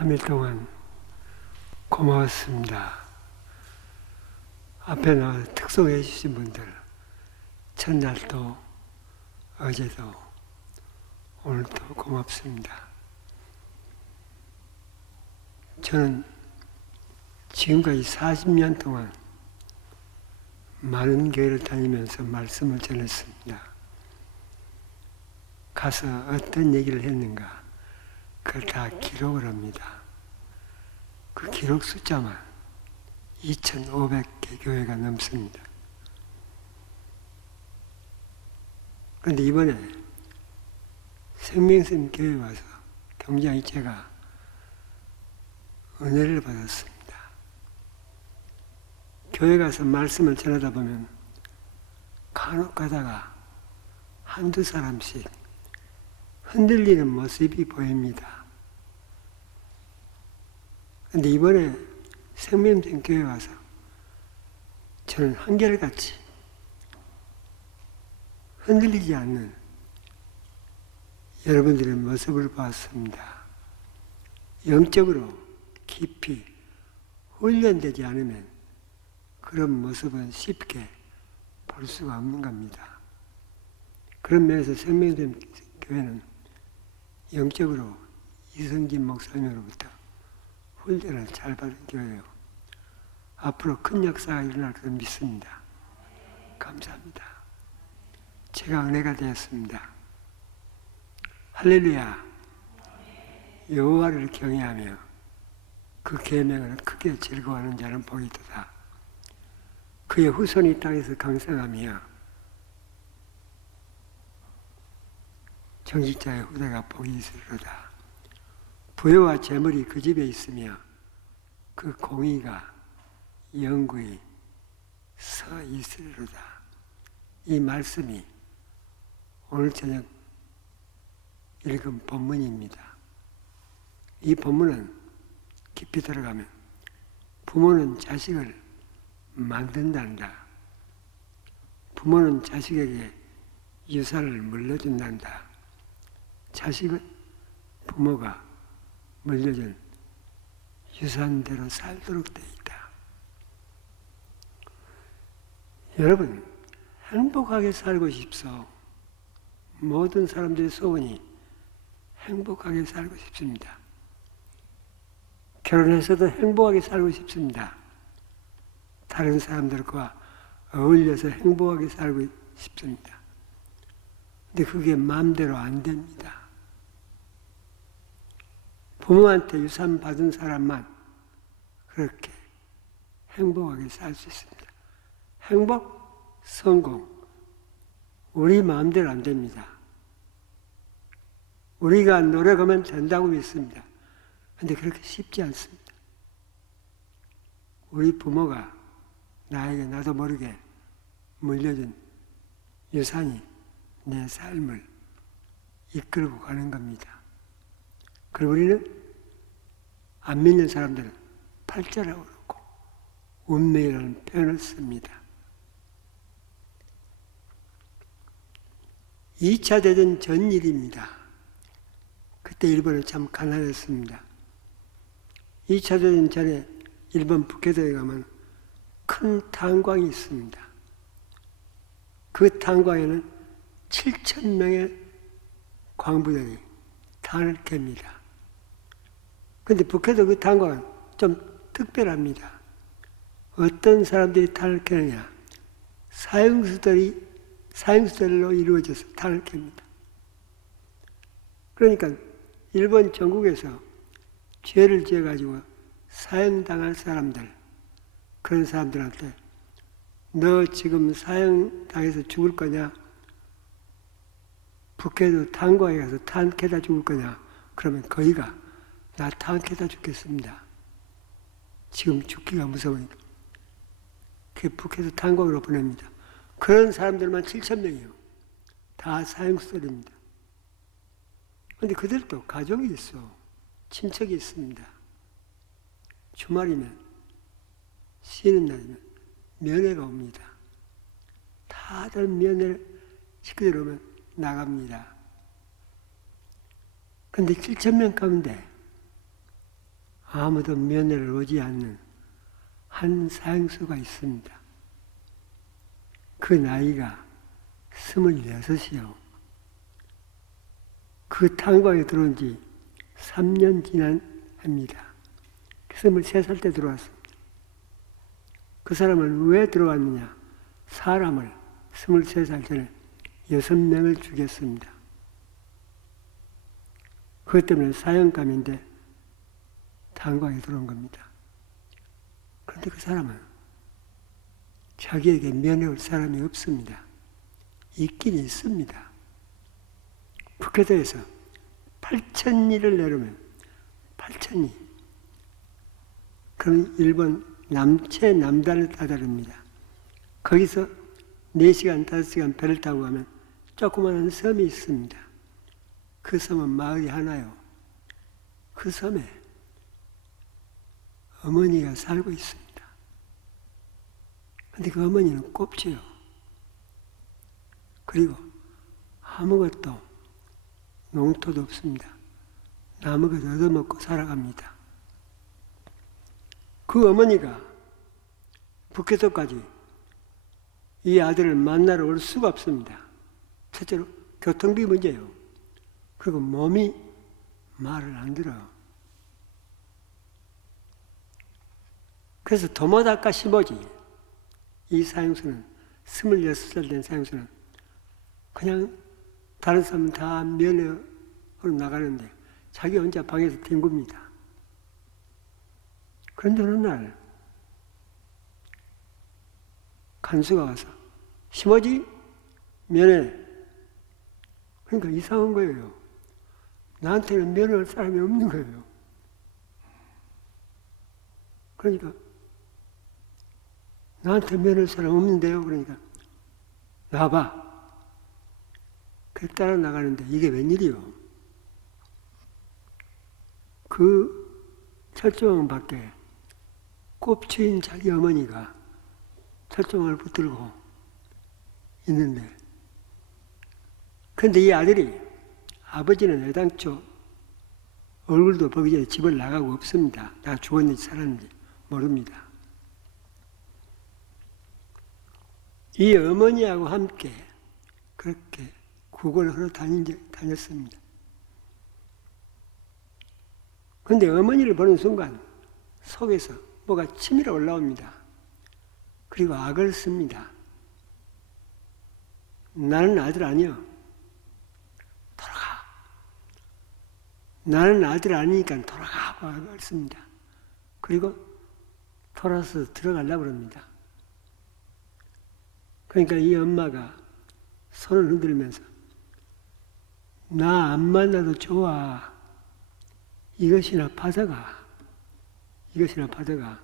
3일 동안 고마웠습니다. 앞에 나와 특송해 주신 분들, 첫날도 어제도 오늘도 고맙습니다. 저는 지금까지 40년 동안 많은 교회를 다니면서 말씀을 전했습니다. 가서 어떤 얘기를 했는가 그걸 다 기록을 합니다. 그 기록 숫자만 2,500개 교회가 넘습니다. 그런데 이번에 생명샘 교회에 와서 굉장히 제가 은혜를 받았습니다. 교회 가서 말씀을 전하다 보면 간혹 가다가 한두 사람씩 흔들리는 모습이 보입니다. 그런데 이번에 생명샘 교회에 와서 저는 한결같이 흔들리지 않는 여러분들의 모습을 봤습니다. 영적으로 깊이 훈련되지 않으면 그런 모습은 쉽게 볼 수가 없는 겁니다. 그런 면에서 생명샘 교회는 영적으로 이성진 목사님으로부터 훈련을 잘 받은 교회예요. 앞으로 큰 역사가 일어날 것을 믿습니다. 감사합니다. 제가 은혜가 되었습니다. 할렐루야. 여호와를 경외하며 그 계명을 크게 즐거워하는 자는 복이 있도다. 그의 후손이 땅에서 강성하며 정직자의 후대가 복이 있으리로다. 부여와 재물이 그 집에 있으며 그 공의가 영구히 서 있으리로다. 이 말씀이 오늘 저녁 읽은 본문입니다. 이 본문은 깊이 들어가면 부모는 자식을 만든단다. 부모는 자식에게 유산을 물려준단다. 자식은 부모가 물려준 유산대로 살도록 되어 있다. 여러분, 행복하게 살고 싶소. 모든 사람들의 소원이 행복하게 살고 싶습니다. 결혼해서도 행복하게 살고 싶습니다. 다른 사람들과 어울려서 행복하게 살고 싶습니다. 근데 그게 마음대로 안 됩니다. 부모한테 유산 받은 사람만 그렇게 행복하게 살 수 있습니다. 행복, 성공, 우리 마음대로 안 됩니다. 우리가 노력하면 된다고 믿습니다. 그런데 그렇게 쉽지 않습니다. 우리 부모가 나에게 나도 모르게 물려준 유산이 내 삶을 이끌고 가는 겁니다. 그리고 우리는 안 믿는 사람들은 팔자라고 그러고 운명이라는 표현을 씁니다. 2차 대전 전 일입니다. 그때 일본은 참 가난했습니다. 2차 대전 전에 일본 북해도에 가면 큰 탄광이 있습니다. 그 탄광에는 7,000명의 광부들이 탄을 캡니다. 그런데 북해도 그 탄광은 좀 특별합니다. 어떤 사람들이 탄을 캐느냐? 사형수들로 이루어져서 탄을 캡니다. 그러니까 일본 전국에서 죄를 지어가지고 사형당할 사람들, 그런 사람들한테 너 지금 사형당해서 죽을 거냐? 북해도 탄광에 가서 탄 캐다 죽을 거냐? 그러면 거기가 나 탄 캐다 죽겠습니다. 지금 죽기가 무서우니까. 그 북해도 탄광으로 보냅니다. 그런 사람들만 7,000명이에요. 다 사형수들입니다. 그런데 그들도 가족이 있어. 친척이 있습니다. 주말이면, 쉬는 날이면 면회가 옵니다. 다들 면회를 식구들 오면 나갑니다. 그런데 7,000명 가운데 아무도 면회를 오지 않는 한 사형수가 있습니다. 그 나이가 26이요. 그 탄광에 들어온 지 3년 지난 해입니다. 23살 때 들어왔습니다. 그 사람은 왜 들어왔느냐? 사람을 23살 전에 6명을 죽였습니다. 그것 때문에 사형감인데 탄광에 들어온 겁니다. 그런데 그 사람은 자기에게 면회올 사람이 없습니다. 있긴 있습니다. 북해도에서 8,000리를 내려면 8,000리. 그럼 일본 최남단을 따다릅니다. 거기서 4시간, 5시간 배를 타고 가면 조그마한 섬이 있습니다. 그 섬은 마을이 하나요. 그 섬에 어머니가 살고 있습니다. 근데 그 어머니는 꼽지요. 그리고 아무것도 농토도 없습니다. 나무가 얻어먹고 살아갑니다. 그 어머니가 북해도까지 이 아들을 만나러 올 수가 없습니다. 첫째로 교통비 문제예요. 그리고 몸이 말을 안 들어요. 그래서 도모다카 시모지, 이 사형수는 26살 된 사형수는 그냥 다른 사람은 다 면회로 나가는데 자기 혼자 방에서 뒹굽니다. 그런데 어느 날 간수가 와서 시모지 면회. 그러니까 이상한 거예요. 나한테는 면회할 사람이 없는 거예요. 그러니까 나한테 면회할 사람 없는데요. 그러니까 나와봐. 그래 따라 나가는데 이게 웬일이요? 그 철조망 밖에 꼽추인 자기 어머니가 철조망을 붙들고 있는데, 그런데 이 아들이, 아버지는 애당초 얼굴도 보기 전에 집을 나가고 없습니다. 나 죽었는지 살았는지 모릅니다. 이 어머니하고 함께 그렇게 국을 하러 다녔습니다. 그런데 어머니를 보는 순간 속에서 뭐가 치밀어 올라옵니다. 그리고 악을 씁니다. 나는 아들 아니여. 돌아가. 나는 아들 아니니까 돌아가고 악을 씁니다. 그리고 돌아서 들어가려고 합니다. 그러니까 이 엄마가 손을 흔들면서 나 안 만나도 좋아. 이것이나 받아가. 이것이나 받아가.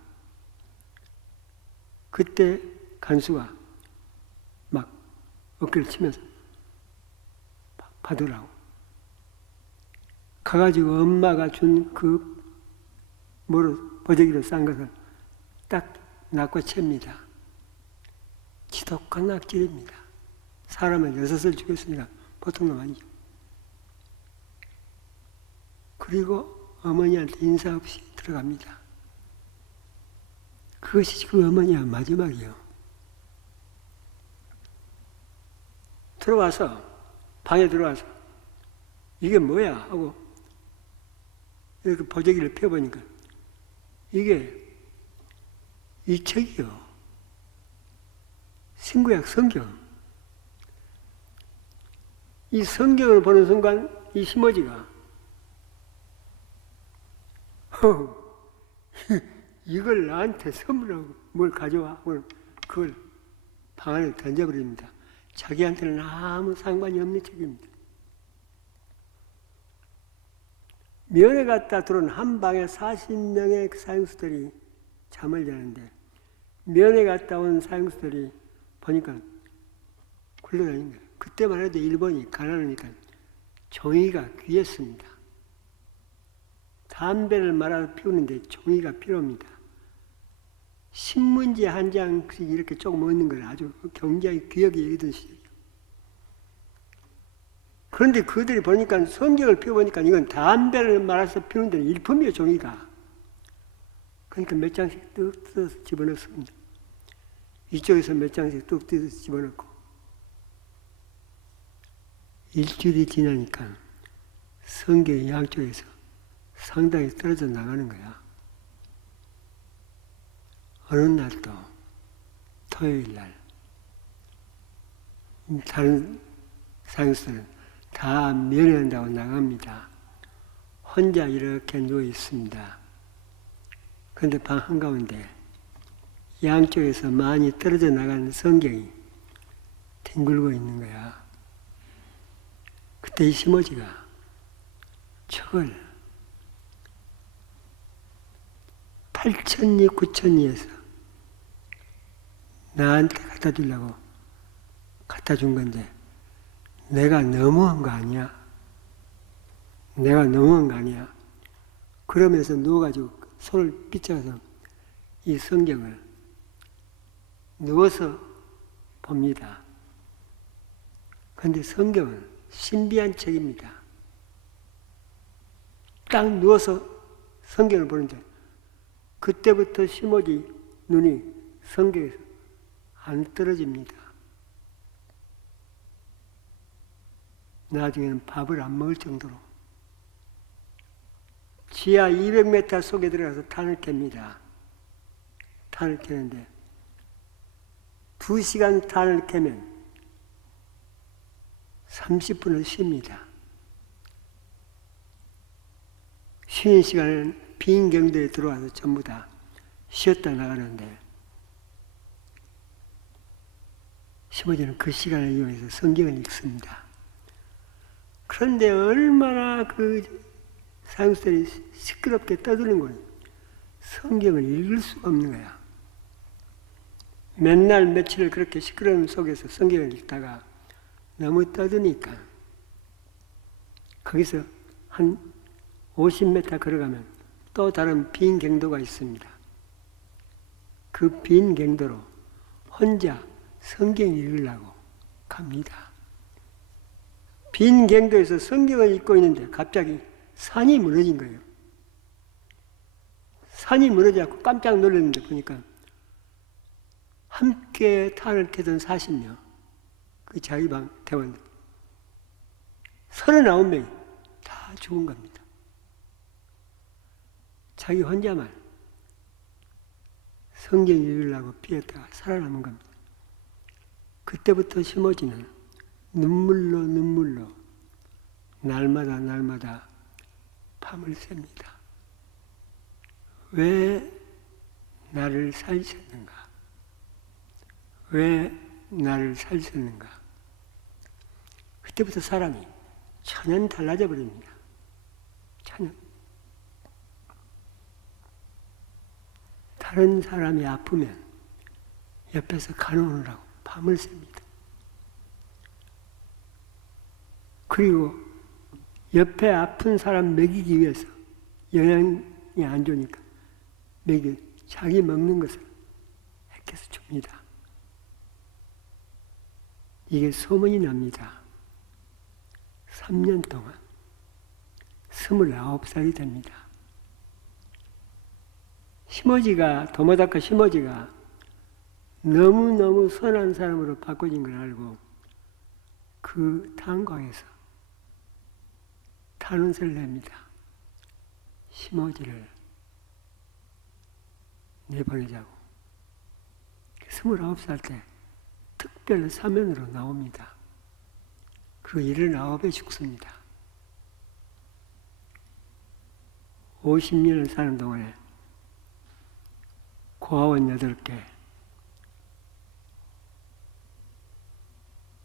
그때 간수가 막 어깨를 치면서 받으라고. 가가지고 엄마가 준 그 보재기로 싼 것을 딱 낚아챕니다. 지독한 악질입니다. 사람을 6을 죽였으니까 보통 놈 아니죠. 그리고 어머니한테 인사 없이 들어갑니다. 그것이 그 어머니와 마지막이요. 들어와서 방에 들어와서 이게 뭐야 하고 이렇게 보재기를 펴보니까 이게 이 책이요. 신구약 성경. 이 성경을 보는 순간 이 시모지가 이걸 나한테 선물하고 뭘 가져와? 그걸 방 안에 던져버립니다. 자기한테는 아무 상관이 없는 책입니다. 면회 갔다 들어온 한 방에 40명의 사형수들이 잠을 자는데 면회 갔다 온 사형수들이 보니까 굴러다니는 거예요. 그때만 해도 일본이 가난하니까 종이가 귀했습니다. 담배를 말아서 피우는데 종이가 필요합니다. 신문지 한 장씩 이렇게 조금 얻는 걸 아주 굉장히 귀하게 여기던 시절이에요. 그런데 그들이 보니까 성경을 펴보니까 이건 담배를 말아서 피우는 데는 일품이에요, 종이가. 그러니까 몇 장씩 뚝 뜯어서 집어넣습니다. 이쪽에서 몇 장씩 뚝 뜯어서 집어넣고 일주일이 지나니까 성경의 양쪽에서 상당히 떨어져 나가는 거야. 어느 날도 토요일 날 다른 사역수들은 다 면회한다고 나갑니다. 혼자 이렇게 누워 있습니다. 그런데 방 한가운데 양쪽에서 많이 떨어져 나가는 성경이 뒹굴고 있는 거야. 그때 이 시모지가 저걸 8,000리, 9,000리에서 나한테 갖다 주려고 갖다 준 건데 내가 너무한 거 아니야? 내가 너무한 거 아니야? 그러면서 누워가지고 손을 빗자서 이 성경을 누워서 봅니다. 그런데 성경은 신비한 책입니다. 딱 누워서 성경을 보는데 그때부터 시모지 눈이 성경에서 안 떨어집니다. 나중에는 밥을 안 먹을 정도로 지하 200m 속에 들어가서 탄을 캡니다. 탄을 캐는데 2시간 탄을 캐면 30분을 쉽니다. 쉬는 시간은 빈 경도에 들어와서 전부 다 쉬었다 나가는데 시모지는 그 시간을 이용해서 성경을 읽습니다. 그런데 얼마나 그 사역자들이 시끄럽게 떠드는 거예요. 성경을 읽을 수가 없는 거야. 맨날 며칠을 그렇게 시끄러움 속에서 성경을 읽다가 너무 떠드니까 거기서 한 50m 걸어가면 또 다른 빈 경도가 있습니다. 그 빈 경도로 혼자 성경 읽으려고 갑니다. 빈 경도에서 성경을 읽고 있는데 갑자기 산이 무너진 거예요. 산이 무너져서 깜짝 놀랐는데 보니까 함께 탄을 캐던 40명, 그 자기 방 대원들 39명이 다 죽은 겁니다. 자기 혼자만 성경 읽으려고 피했다가 살아남은 겁니다. 그때부터 시모지는 눈물로 날마다 밤을 샙니다. 왜 나를 살리셨는가? 왜 나를 살리셨는가? 그때부터 사람이 천연 달라져 버립니다. 천연. 다른 사람이 아프면 옆에서 간호를 하고 밤을 샙니다. 그리고 옆에 아픈 사람 먹이기 위해서 영양이 안 좋으니까 자기 먹는 것을 해서 줍니다. 이게 소문이 납니다. 3년 동안 29살이 됩니다. 도모다카 시모지가 너무너무 선한 사람으로 바꿔진 걸 알고 그 탄광에서 탄원서를 냅니다. 시모지를 내보내자고. 29살 때 특별 사면으로 나옵니다. 그리고 79에 죽습니다. 50년을 사는 동안에 고아원 8개,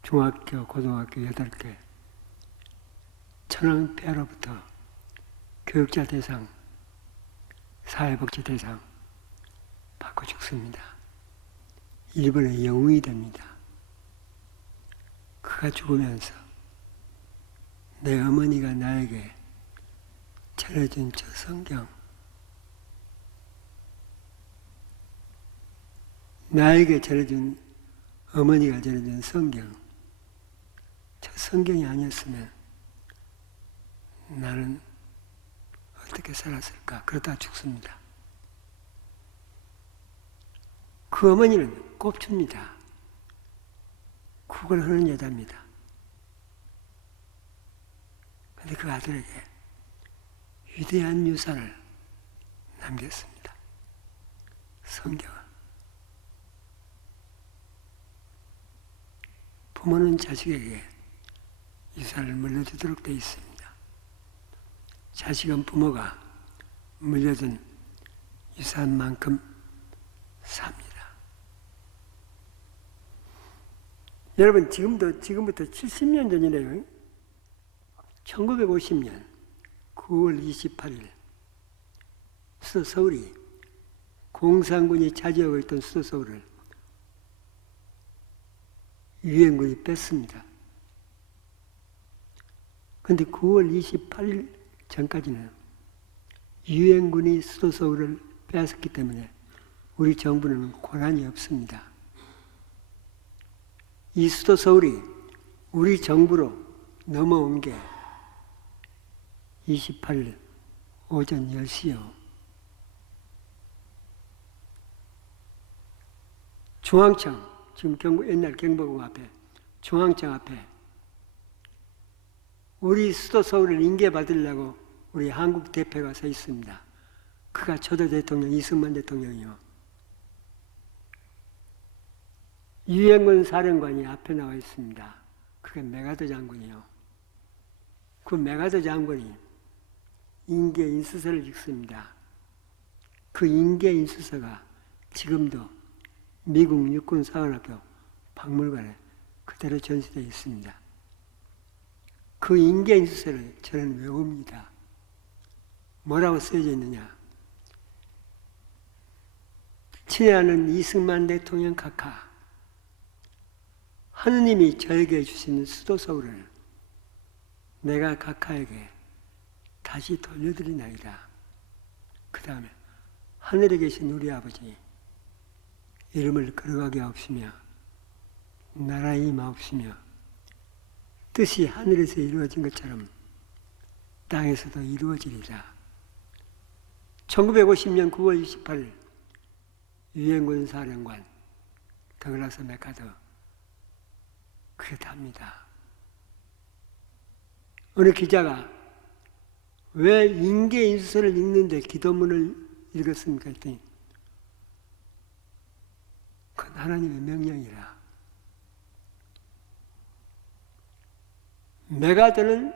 중학교, 고등학교 8개, 천황폐하로부터 교육자 대상, 사회복지 대상 받고 죽습니다. 일본의 영웅이 됩니다. 그가 죽으면서 내 어머니가 나에게 전해준 저 성경, 나에게 전해준 어머니가 전해준 성경, 저 성경이 아니었으면 나는 어떻게 살았을까? 그러다 죽습니다. 그 어머니는 꼽춥니다. 국을 하는 여자입니다. 그런데 그 아들에게 위대한 유산을 남겼습니다. 성경은. 부모는 자식에게 유산을 물려주도록 되어 있습니다. 자식은 부모가 물려준 유산만큼 삽니다. 여러분, 지금부터 70년 전이네요. 1950년 9월 28일 수도 서울이 공산군이 차지하고 있던 수도 서울을 유엔군이 뺐습니다. 그런데 9월 28일 전까지는 유엔군이 수도 서울을 빼앗았기 때문에 우리 정부는 권한이 없습니다. 이 수도 서울이 우리 정부로 넘어온 게 28일 오전 10시요. 중앙청, 지금 옛날 경복궁 앞에, 중앙청 앞에 우리 수도 서울을 인계받으려고 우리 한국 대표가 서 있습니다. 그가 초대 대통령 이승만 대통령이요. 유엔군 사령관이 앞에 나와 있습니다. 그게 메가더 장군이요. 그 메가더 장군이 인계 인수서를 읽습니다. 그 인계 인수서가 지금도 미국 육군사관학교 박물관에 그대로 전시되어 있습니다. 그 인계 인수서를 저는 외웁니다. 뭐라고 쓰여져 있느냐? 친애하는 이승만 대통령 각하, 하느님이 저에게 주신 수도 서울을 내가 각하에게 다시 돌려드리나이다. 그 다음에 하늘에 계신 우리 아버지 이름을 거룩하게 하옵시며 나라의 임하옵시며 뜻이 하늘에서 이루어진 것처럼 땅에서도 이루어지리라. 1950년 9월 28일 유엔군 사령관 더글라스 맥카더 그게 답니다. 어느 기자가 왜 인계 인수서를 읽는데 기도문을 읽었습니까? 했더니 그건 하나님의 명령이라. 메가더는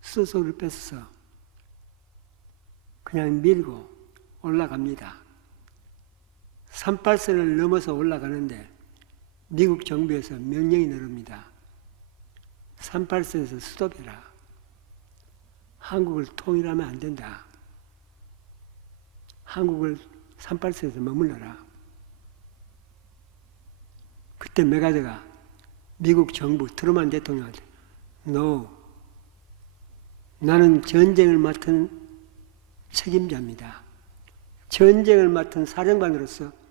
수도서울을 뺏어서 그냥 밀고 올라갑니다. 38선을 넘어서 올라가는데 미국 정부에서 명령이 내립니다. 38선에서 스톱해라. 한국을 통일하면 안 된다. 한국을 38선에서 머물러라. 그때 메가더가 미국 정부 트루만 대통령한테 No, 나는 전쟁을 맡은 책임자입니다. 전쟁을 맡은 사령관으로서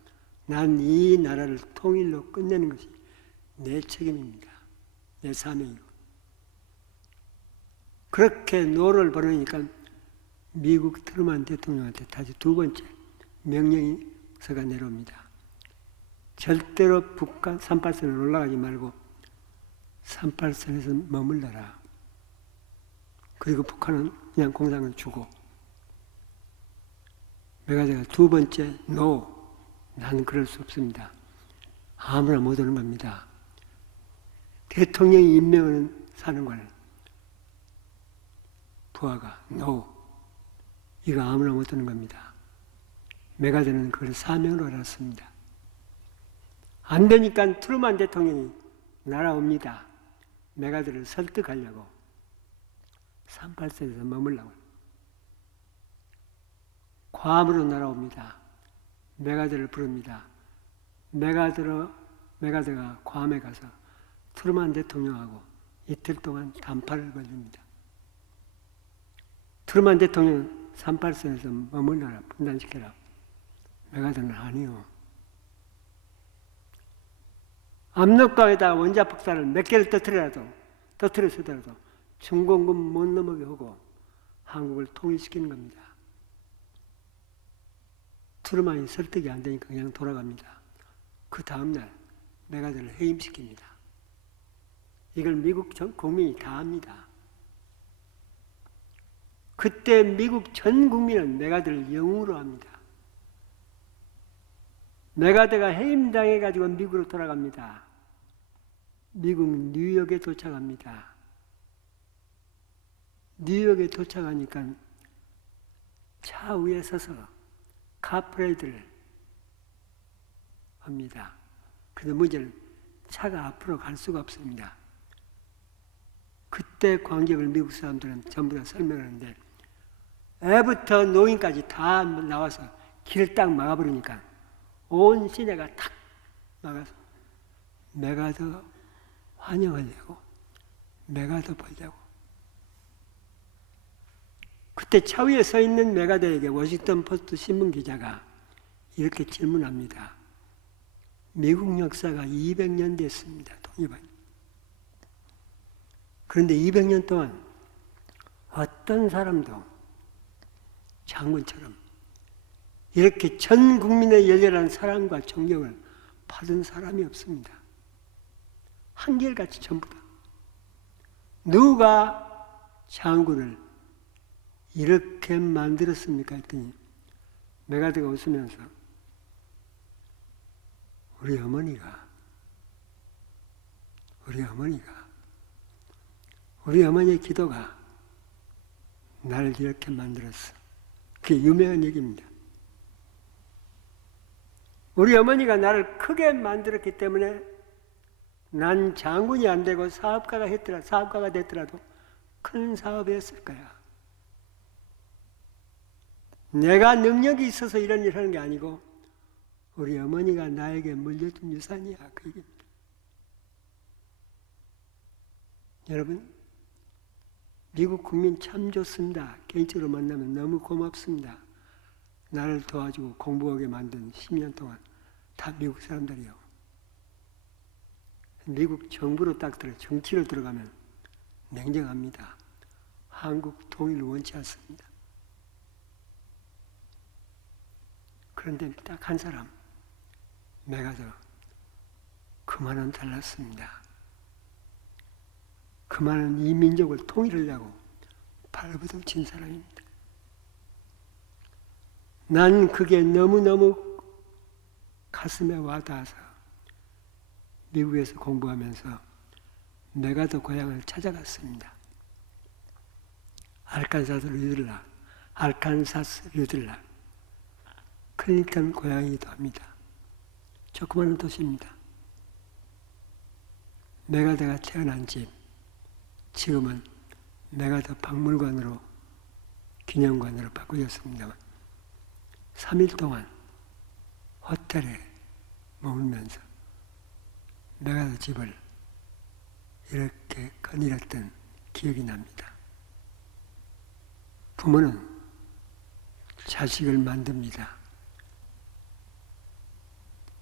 난 이 나라를 통일로 끝내는 것이 내 책임입니다. 내 사명이고. 그렇게 노를 벌이니까 미국 트루만 대통령한테 다시 두 번째 명령서가 내려옵니다. 절대로 북한 38선을 올라가지 말고 38선에서 머물러라. 그리고 북한은 그냥 공산을 주고. 메가더가 두 번째 No, 나는 그럴 수 없습니다. 아무나 못 오는 겁니다. 대통령이 임명하는 사령관을 부하가 No, 이거 아무나 못 오는 겁니다. 메가더는 그걸 사명으로 알았습니다. 안 되니까 트루만 대통령이 날아옵니다. 메가더를 설득하려고 38선에서 머물라고. 괌으로 날아옵니다. 메가더를 부릅니다. 메가더가 괌에 가서 트루만 대통령하고 이틀 동안 담판을 벌입니다. 트루만 대통령은 38선에서 머물러라, 분단시켜라. 메가더는 아니요. 압록강에다 원자 폭탄을 몇 개를 터뜨려서더라도 중공군 못 넘어게 하고 한국을 통일시키는 겁니다. 트루만이 설득이 안 되니까 그냥 돌아갑니다. 그 다음날 메가더를 해임시킵니다. 이걸 미국 전 국민이 다 압니다. 그때 미국 전 국민은 메가더를 영웅으로 합니다. 메가더가 해임당해가지고 미국으로 돌아갑니다. 미국 뉴욕에 도착합니다. 뉴욕에 도착하니까 차 위에 서서 카프레이드를 합니다. 그런데 문제는 차가 앞으로 갈 수가 없습니다. 그때 광경을 미국 사람들은 전부 다 설명하는데 애부터 노인까지 다 나와서 길을 딱 막아버리니까 온 시내가 탁 막아서 메가더 환영하려고, 메가더 보려고. 그때 차 위에 서 있는 메가더에게 워싱턴 포스트 신문 기자가 이렇게 질문합니다. 미국 역사가 200년 됐습니다. 독립한. 그런데 200년 동안 어떤 사람도 장군처럼 이렇게 전 국민의 열렬한 사랑과 존경을 받은 사람이 없습니다. 한결같이 전부 다. 누가 장군을 이렇게 만들었습니까? 했더니 메가더가 웃으면서 우리 어머니의 기도가 나를 이렇게 만들었어. 그게 유명한 얘기입니다. 우리 어머니가 나를 크게 만들었기 때문에 난 장군이 안 되고 사업가가 됐더라도 큰 사업을 했을 거야. 내가 능력이 있어서 이런 일을 하는 게 아니고 우리 어머니가 나에게 물려준 유산이야. 그 얘기입니다. 여러분, 미국 국민 참 좋습니다. 개인적으로 만나면 너무 고맙습니다. 나를 도와주고 공부하게 만든 10년 동안 다 미국 사람들이요. 미국 정부로 딱 정치로 들어가면 냉정합니다. 한국 통일을 원치 않습니다. 그런데 딱 한 사람, 메가더, 그만은 달랐습니다. 그만은 이 민족을 통일하려고 발버둥친 사람입니다. 난 그게 너무너무 가슴에 와닿아서 미국에서 공부하면서 메가더 고향을 찾아갔습니다. 알칸사스 르들락, 클린턴 고향이기도 합니다. 조그마한 도시입니다. 메가더가 태어난 집, 지금은 메가더 박물관으로, 기념관으로 바꾸었습니다만 3일 동안 호텔에 머물면서 메가더 집을 이렇게 거닐었던 기억이 납니다. 부모는 자식을 만듭니다.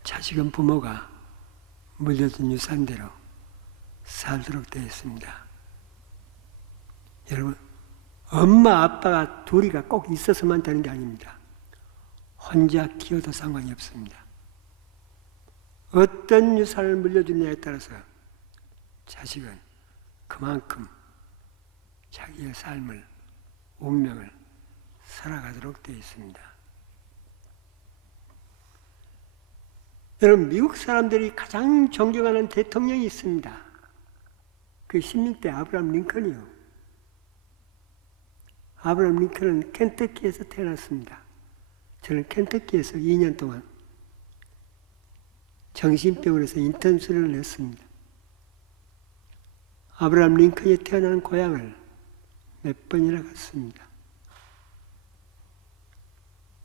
자식은 부모가 물려준 유산대로 살도록 되어 있습니다. 여러분, 엄마 아빠가 둘이가 꼭 있어서만 되는 게 아닙니다. 혼자 키워도 상관이 없습니다. 어떤 유산을 물려주느냐에 따라서 자식은 그만큼 자기의 삶을, 운명을 살아가도록 되어 있습니다. 여러분, 미국 사람들이 가장 존경하는 대통령이 있습니다. 그 16대 아브라함 링컨이요. 아브라함 링컨은 켄터키에서 태어났습니다. 저는 켄터키에서 2년 동안 정신병원에서 인턴 수련을 했습니다. 아브라함 링컨이 태어난 고향을 몇 번이나 갔습니다.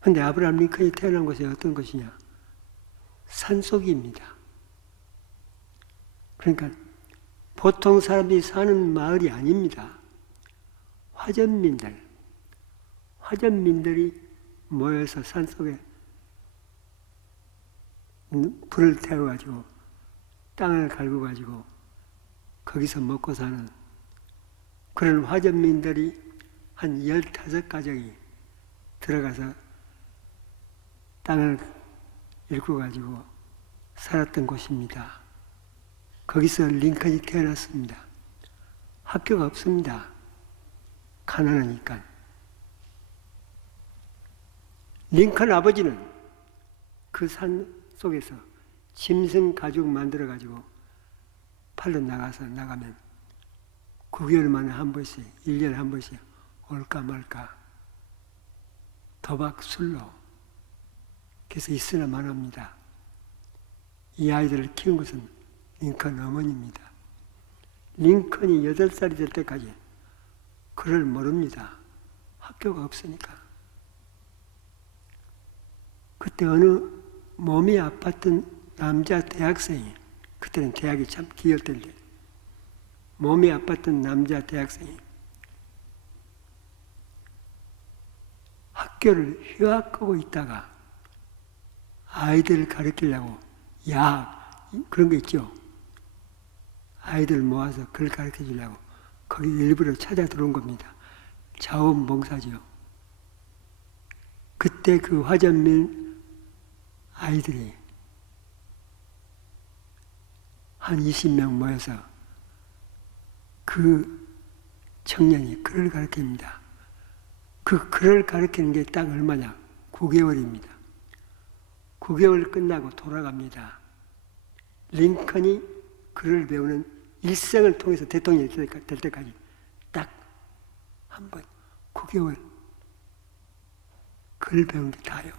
그런데 아브라함 링컨이 태어난 곳이 어떤 곳이냐? 산속입니다. 그러니까 보통 사람들이 사는 마을이 아닙니다. 화전민들이 모여서 산속에 불을 태워가지고 땅을 갈구가지고 거기서 먹고 사는 그런 화전민들이 한 15가정이 들어가서 땅을 일구 가지고 살았던 곳입니다. 거기서 링컨이 태어났습니다. 학교가 없습니다. 가난하니까. 링컨 아버지는 그 산 속에서 짐승 가죽 만들어 가지고 팔로 나가면 9개월 만에 한 번씩, 1년에 한 번씩 올까 말까 도박 술로 그래서 있으나 마나입니다. 이 아이들을 키운 것은 링컨 어머니입니다. 링컨이 8살이 될 때까지 그를 모릅니다. 학교가 없으니까. 그때 어느 몸이 아팠던 남자 대학생이, 그때는 대학이 참 기었던 때, 몸이 아팠던 남자 대학생이 학교를 휴학하고 있다가 아이들을 가르치려고 야학, 그런 거 있죠. 아이들 모아서 그걸 가르쳐 주려고 거기 일부러 찾아 들어온 겁니다. 자원봉사지요. 그때 그 화전민 아이들이 한 20명 모여서 그 청년이 글을 가르칩니다. 그 글을 가르치는 게 딱 얼마냐? 9개월입니다. 9개월 끝나고 돌아갑니다. 링컨이 글을 배우는 일생을 통해서 대통령이 될 때까지 딱 한 번 9개월 글 배운 게 다요.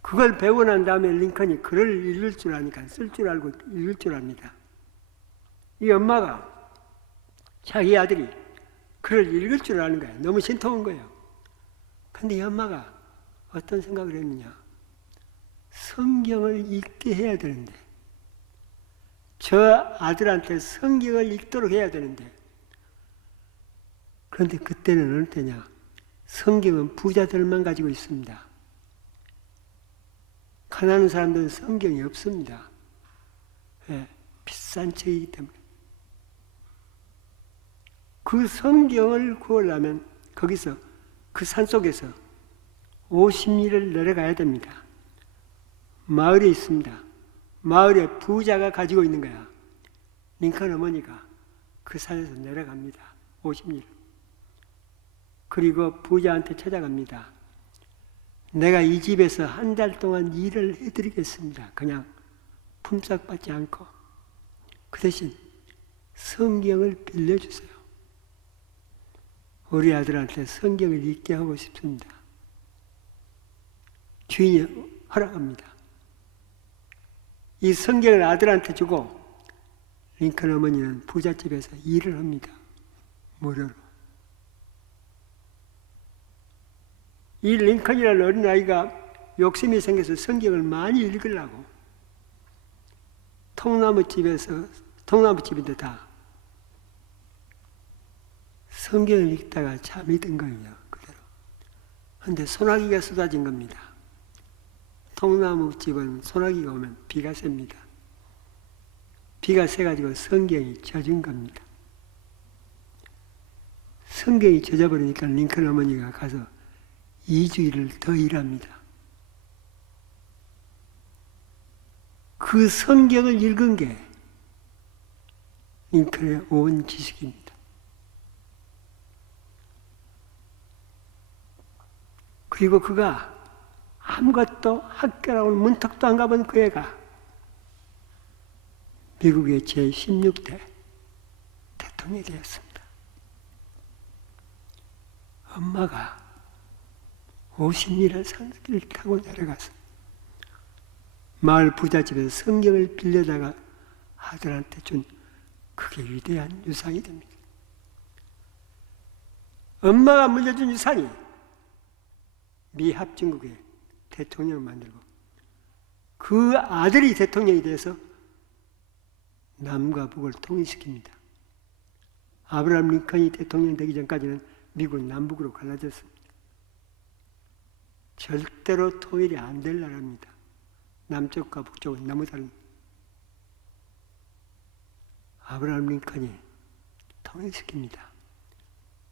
그걸 배우고 난 다음에 링컨이 글을 읽을 줄 아니까 쓸 줄 알고 읽을 줄 압니다. 이 엄마가 자기 아들이 글을 읽을 줄 아는 거예요. 너무 신통한 거예요. 근데 이 엄마가 어떤 생각을 했느냐? 성경을 읽게 해야 되는데, 저 아들한테 성경을 읽도록 해야 되는데, 그런데 그때는 어느 때냐? 성경은 부자들만 가지고 있습니다. 가난한 사람들은 성경이 없습니다. 예, 비싼 책이기 때문에. 그 성경을 구하려면 거기서 그 산속에서 50리를 내려가야 됩니다. 마을이 있습니다. 마을에 부자가 가지고 있는 거야. 링컨 어머니가 그 산에서 내려갑니다. 50리. 그리고 부자한테 찾아갑니다. 내가 이 집에서 한 달 동안 일을 해드리겠습니다. 그냥 품삯 받지 않고. 그 대신 성경을 빌려주세요. 우리 아들한테 성경을 읽게 하고 싶습니다. 주인이 허락합니다. 이 성경을 아들한테 주고 링컨 어머니는 부잣집에서 일을 합니다. 무료로. 이 링컨이라는 어린아이가 욕심이 생겨서 성경을 많이 읽으려고 통나무집인데 다 성경을 읽다가 잠이 든 거예요. 그대로. 그런데 소나기가 쏟아진 겁니다. 통나무집은 소나기가 오면 비가 셉니다. 비가 새가지고 성경이 젖은 겁니다. 성경이 젖어버리니까 링컨 어머니가 가서 2주일을 더 일합니다. 그 성경을 읽은 게 링컨의 온 지식입니다. 그리고 그가 아무것도 학교라고 문턱도 안 가본 그 애가 미국의 제16대 대통령이 되었습니다. 엄마가 50리를 산길 타고 내려가서 마을 부잣집에서 성경을 빌려다가 아들한테 준 그게 위대한 유산이 됩니다. 엄마가 물려준 유산이 미 합중국의 대통령을 만들고 그 아들이 대통령이 돼서 남과 북을 통일시킵니다. 아브라함 링컨이 대통령 되기 전까지는 미국은 남북으로 갈라졌습니다. 절대로 통일이 안 될 나라입니다. 남쪽과 북쪽은 너무 다릅니다. 아브라함 링컨이 통일시킵니다.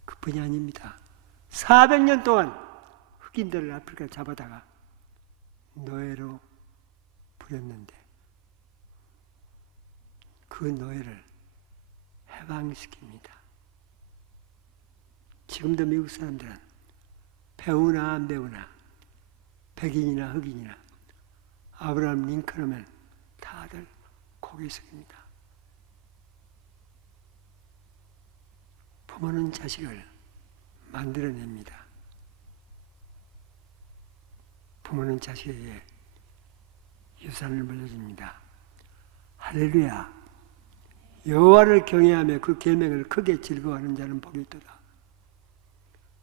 그뿐이 아닙니다. 400년 동안 흑인들을 아프리카 잡아다가 노예로 부렸는데 그 노예를 해방시킵니다. 지금도 미국 사람들은 배우나 안 배우나 백인이나 흑인이나 아브라함 링컨 하면 다들 고개 숙입니다. 부모는 자식을 만들어냅니다. 부모는 자식에게 유산을 물려줍니다. 할렐루야. 여호와를 경외하며 그 계명을 크게 즐거워하는 자는 복이 있도다.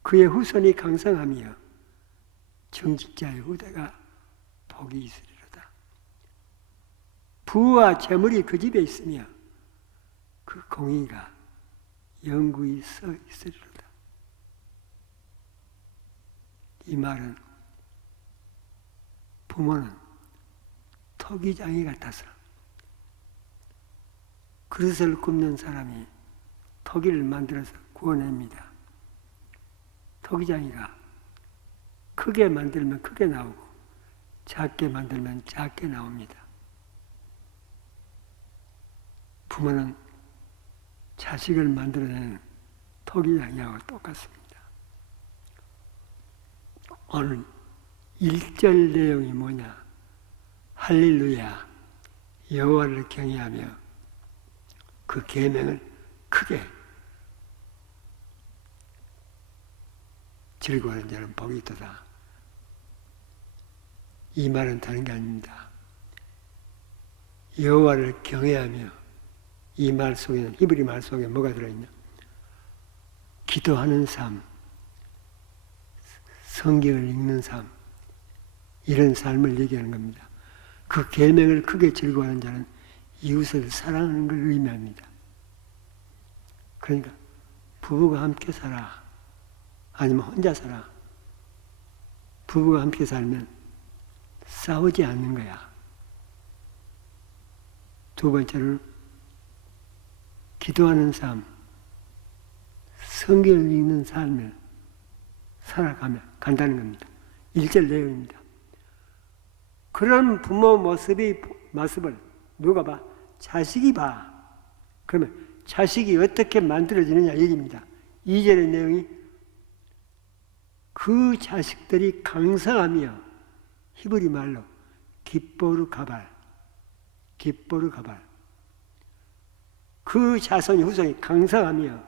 그의 후손이 강성하며 정직자의 후대가 복이 있으리로다. 부와 재물이 그 집에 있으며 그 공의가 영구히 서 있으리로다. 이 말은 부모는 토기장이 같아서 그릇을 굽는 사람이 토기를 만들어서 구워냅니다. 토기장이가 크게 만들면 크게 나오고 작게 만들면 작게 나옵니다. 부모는 자식을 만들어내는 토기장이하고 똑같습니다. 오늘 1절 내용이 뭐냐? 할렐루야, 여호와를 경외하며 그 계명을 크게 즐거워하는 자는 복이 있도다. 이 말은 다른 게 아닙니다. 여호와를 경외하며, 이 말 속에는, 히브리 말 속에 뭐가 들어있냐? 기도하는 삶, 성경을 읽는 삶, 이런 삶을 얘기하는 겁니다. 그 계명을 크게 즐거워하는 자는 이웃을 사랑하는 걸 의미합니다. 그러니까 부부가 함께 살아, 아니면 혼자 살아. 부부가 함께 살면 싸우지 않는 거야. 두 번째로는 기도하는 삶, 성경을 읽는 삶을 살아가며 간다는 겁니다. 1절 내용입니다. 그런 부모 모습을 누가 봐? 자식이 봐. 그러면 자식이 어떻게 만들어지느냐 얘기입니다. 2절의 내용이 그 자식들이 강성하며, 히브리 말로 기뻐르 가발, 그 자손이 후손이 강성하며,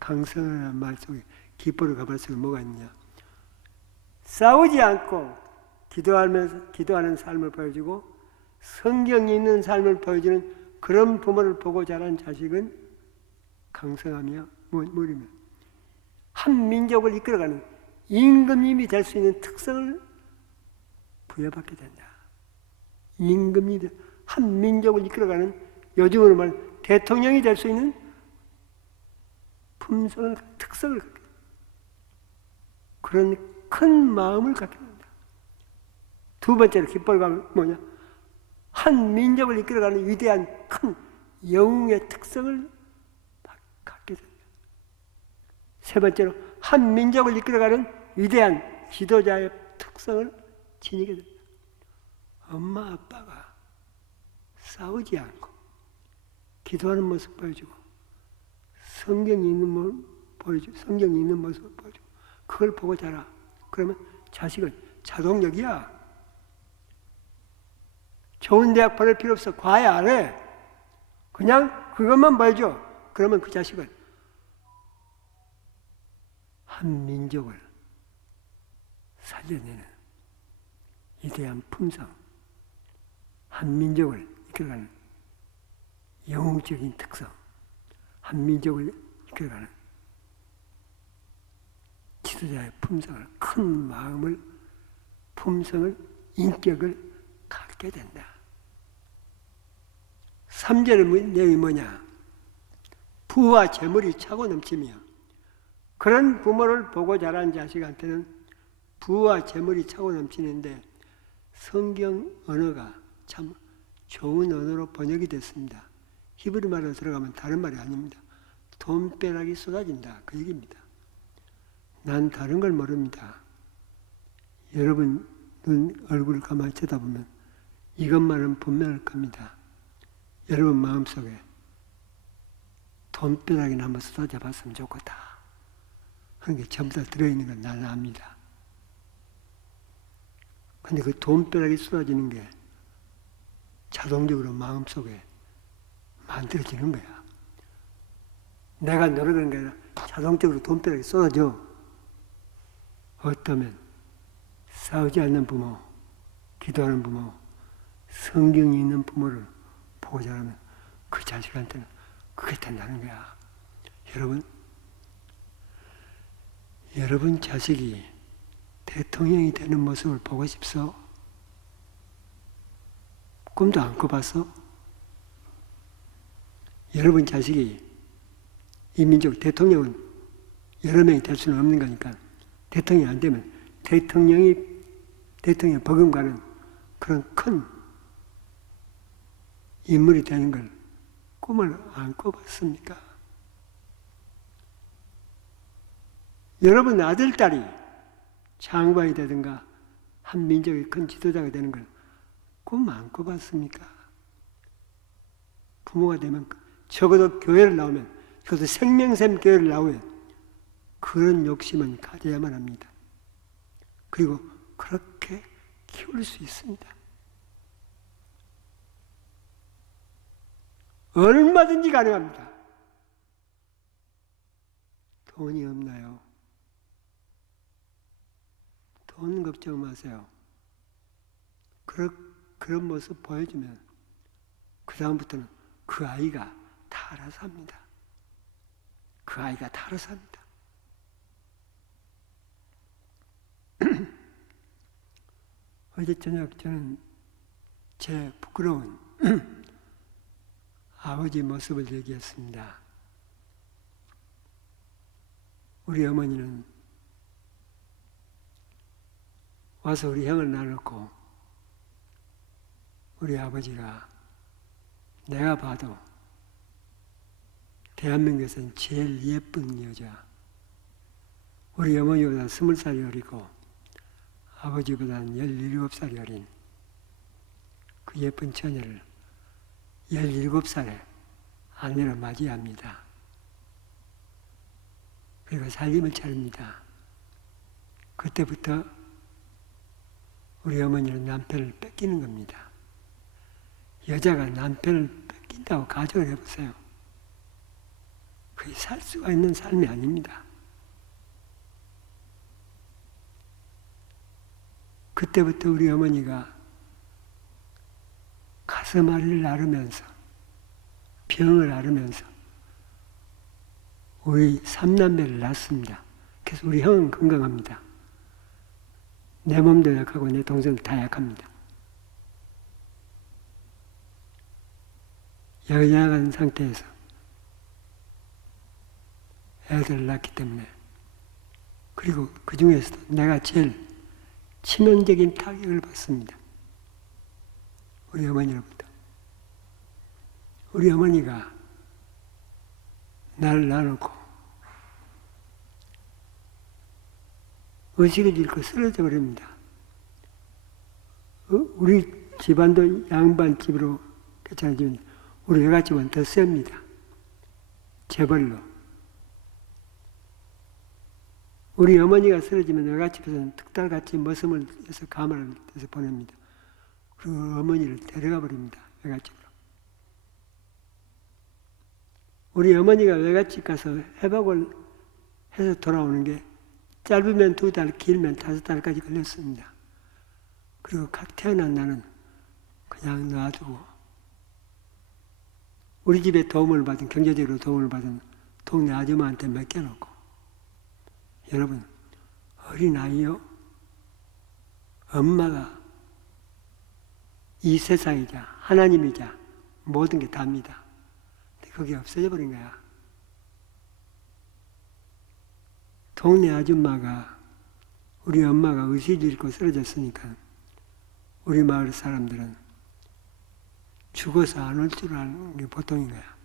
강성하는 말 속에 기뻐르 가발 속에 뭐가 있냐? 싸우지 않고 기도하는 삶을 보여주고 성경이 있는 삶을 보여주는 그런 부모를 보고 자란 자식은 강성하며 뭐냐면 한 민족을 이끌어가는 임금님이 될 수 있는 특성을 부여받게 된다. 임금님이 한 민족을 이끌어가는, 요즘으로 말하면 대통령이 될 수 있는 품성을, 특성을 갖게 된다. 그런 큰 마음을 갖게 된다. 두 번째로 기뻐가 뭐냐? 한 민족을 이끌어가는 위대한 큰 영웅의 특성을 갖게 된다. 세 번째로 한 민족을 이끌어가는 위대한 지도자의 특성을 지니게 된다. 엄마 아빠가 싸우지 않고 기도하는 모습 보여주고 성경이 있는 모습 보여주고 그걸 보고 자라. 그러면 자식은 자동력이야. 좋은 대학 보낼 필요 없어. 과외 안 해. 그냥 그것만 보여줘. 그러면 그 자식은 한 민족을 살려내는 위대한 품성, 한 민족을 이끌어가는 영웅적인 특성, 한 민족을 이끌어가는 지도자의 품성을, 큰 마음을, 품성을, 인격을 갖게 된다. 3절의 내용이 뭐냐? 부와 재물이 차고 넘치며, 그런 부모를 보고 자란 자식한테는 부와 재물이 차고 넘치는데 성경 언어가 참 좋은 언어로 번역이 됐습니다. 히브리 말로 들어가면 다른 말이 아닙니다. 돈벼락이 쏟아진다, 그 얘기입니다. 난 다른 걸 모릅니다. 여러분 눈, 얼굴 가만히 쳐다보면 이것만은 분명할 겁니다. 여러분 마음속에 돈벼락이나 한번 쏟아져 봤으면 좋겠다 하는 게 전부 다 들어있는 건 나는 압니다. 근데 그 돈벼락이 쏟아지는 게 자동적으로 마음속에 만들어지는 거야. 내가 노력하는 게 아니라 자동적으로 돈벼락이 쏟아져. 어떠면 싸우지 않는 부모, 기도하는 부모, 성경이 있는 부모를 보고 자라면 그 자식한테는 그게 된다는 거야. 여러분 자식이 대통령이 되는 모습을 보고 싶소? 꿈도 안 꿔봤어? 여러분 자식이 이 민족 대통령은 여러 명이 될 수는 없는 거니까 대통령이 안 되면 대통령 버금가는 그런 큰 인물이 되는 걸 꿈을 안 꿔봤습니까? 여러분 아들, 딸이 장관이 되든가 한 민족의 큰 지도자가 되는 걸 꿈 안 꿔봤습니까? 부모가 되면 적어도 교회를 나오면, 적어도 생명샘 교회를 나오면 그런 욕심은 가져야만 합니다. 그리고 그렇게 키울 수 있습니다. 얼마든지 가능합니다. 돈이 없나요? 돈 걱정 마세요. 그런 모습 보여주면 그 다음부터는 그 아이가 다 알아서 합니다. 그 아이가 다 알아서 합니다. 어제 저녁 저는 제 부끄러운 아버지 모습을 얘기했습니다. 우리 어머니는 와서 우리 형을 나눴고 우리 아버지가 내가 봐도 대한민국에서는 제일 예쁜 여자, 우리 어머니보다 20살이 어리고 아버지보다는 17살이 어린 그 예쁜 처녀를 17살에 아내로 맞이합니다. 그리고 살림을 차립니다. 그때부터 우리 어머니는 남편을 뺏기는 겁니다. 여자가 남편을 뺏긴다고 가정을 해보세요. 그게 살 수가 있는 삶이 아닙니다. 그때부터 우리 어머니가 가슴 앓이를 앓으면서 병을 앓으면서 우리 3남매를 낳습니다. 그래서 우리 형은 건강합니다. 내 몸도 약하고 내 동생도 다 약합니다. 연약한 상태에서 애들을 낳기 때문에, 그리고 그 중에서도 내가 제일 치명적인 타격을 받습니다. 우리 어머니로부터. 우리 어머니가 나를 낳아놓고 의식을 잃고 쓰러져 버립니다. 우리 집안도 양반집으로 괜찮아지면 우리 외갓집은 더 셉니다. 재벌로. 우리 어머니가 쓰러지면 외갓집에서는 특달같이 머슴을 해서 가마를 해서 보냅니다. 그리고 어머니를 데려가 버립니다. 외갓집으로. 우리 어머니가 외갓집 가서 해박을 해서 돌아오는 게 짧으면 2달, 길면 5달까지 걸렸습니다. 그리고 각 태어난 나는 그냥 놔두고 우리 집에 도움을 받은, 경제적으로 도움을 받은 동네 아줌마한테 맡겨놓고, 여러분, 어린아이요? 엄마가 이 세상이자 하나님이자 모든 게 답니다. 근데 그게 없어져 버린 거야. 동네 아줌마가, 우리 엄마가 의식을 잃고 쓰러졌으니까 우리 마을 사람들은 죽어서 안 올 줄 아는 게 보통인 거야.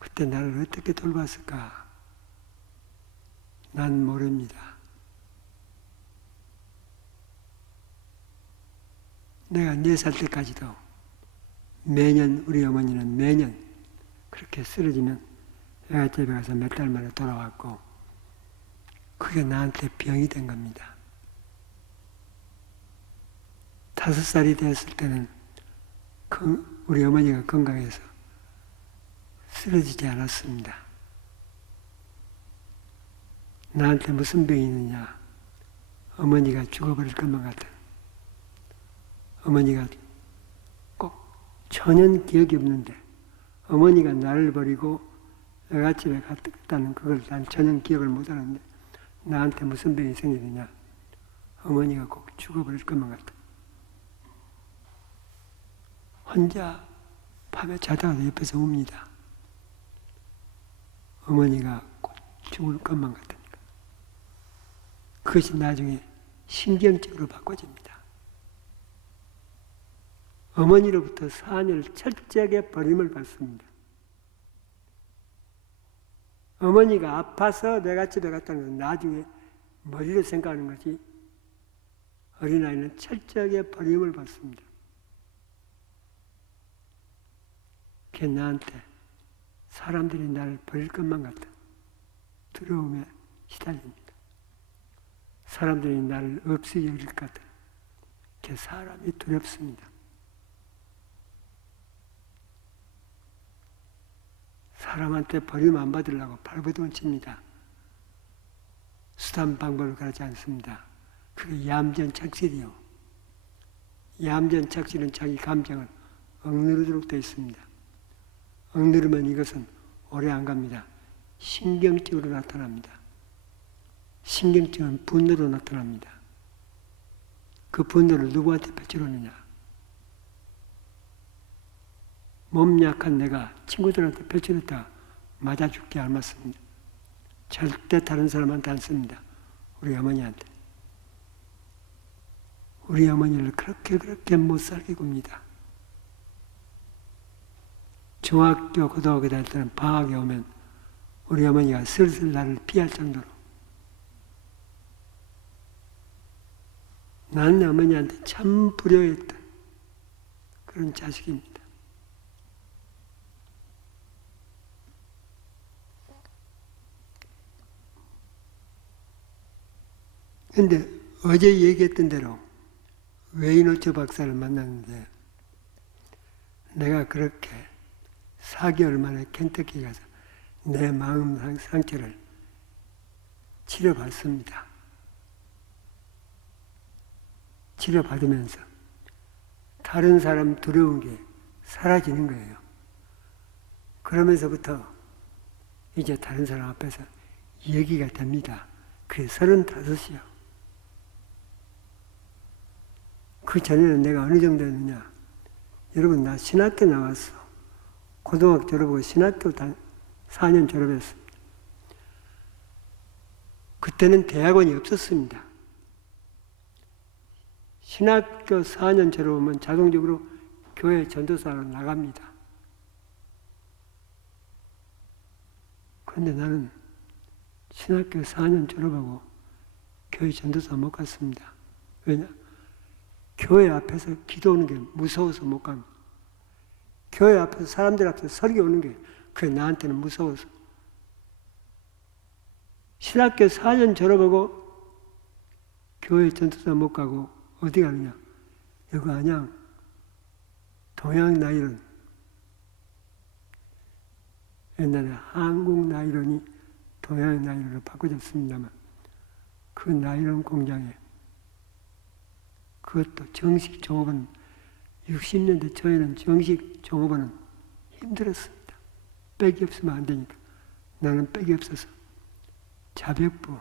그때 나를 어떻게 돌봤을까? 난 모릅니다. 내가 4살 때까지도 매년 우리 어머니는 매년 그렇게 쓰러지면 애가집에 가서 몇 달 만에 돌아왔고 그게 나한테 병이 된 겁니다. 5살이 되었을 때는 우리 어머니가 건강해서 쓰러지지 않았습니다. 나한테 무슨 병이 있느냐? 어머니가 죽어버릴 것만 같은. 어머니가 꼭 전혀 기억이 없는데 어머니가 나를 버리고 애가집에 갔다는 그걸 난 전혀 기억을 못하는데 나한테 무슨 병이 생기느냐? 어머니가 꼭 죽어버릴 것만 같아. 혼자 밤에 자다가도 옆에서 웁니다. 어머니가 꼭 죽을 것만 같으니까. 그것이 나중에 신경적으로 바꿔집니다. 어머니로부터 사녀를 철저하게 버림을 받습니다. 어머니가 아파서 내가 집에 갔다는 건 나중에 머리로 생각하는 거지 어린아이는 철저하게 버림을 받습니다. 그게 나한테 사람들이 나를 버릴 것만 같은 두려움에 시달립니다. 사람들이 나를 없이 여길 것 같은 그게 사람이 두렵습니다. 사람한테 버림 안 받으려고 발버둥 칩니다. 수단 방법을 가르치지 않습니다. 그게 얌전착실이요. 얌전착실은 자기 감정을 억누르도록 되어 있습니다. 억누르면 이것은 오래 안 갑니다. 신경증으로 나타납니다. 신경증은 분노로 나타납니다. 그 분노를 누구한테 펼쳐놓느냐? 몸 약한 내가 친구들한테 펼쳐놓다 맞아 죽게 알맞습니다. 절대 다른 사람한테 안 씁니다. 우리 어머니한테. 우리 어머니를 그렇게 못 살게 굽니다. 중학교, 고등학교 다닐 때는 방학에 오면 우리 어머니가 슬슬 나를 피할 정도로 나는 어머니한테 참 불효했던 그런 자식입니다. 근데 어제 얘기했던 대로 웨이노츠 박사를 만났는데 내가 그렇게 4개월 만에 켄터키 가서 내 마음 상처를 치료받습니다. 치료받으면서 다른 사람 두려운 게 사라지는 거예요. 그러면서부터 이제 다른 사람 앞에서 얘기가 됩니다. 그게 35이요. 그 전에는 내가 어느 정도였느냐. 여러분, 나 신학교 나왔어. 고등학교 졸업하고 신학교 4년 졸업했습니다. 그때는 대학원이 없었습니다. 신학교 4년 졸업하면 자동적으로 교회 전도사로 나갑니다. 그런데 나는 신학교 4년 졸업하고 교회 전도사 못 갔습니다. 왜냐? 교회 앞에서 기도하는 게 무서워서 못 갑니다. 교회 앞에서 사람들 앞에서 설교하는 게 그게 나한테는 무서워서. 신학교 4년 졸업하고 교회 전도사 못 가고 어디 가느냐? 여기 안양 동양 나이론, 옛날에 한국 나이론이 동양 나이론으로 바꿔졌습니다만 그 나이론 공장에 그것도 정식 종업원 60년대 초에는 정식 종업원은 힘들었습니다. 백이 없으면 안 되니까. 나는 백이 없어서 자벽부,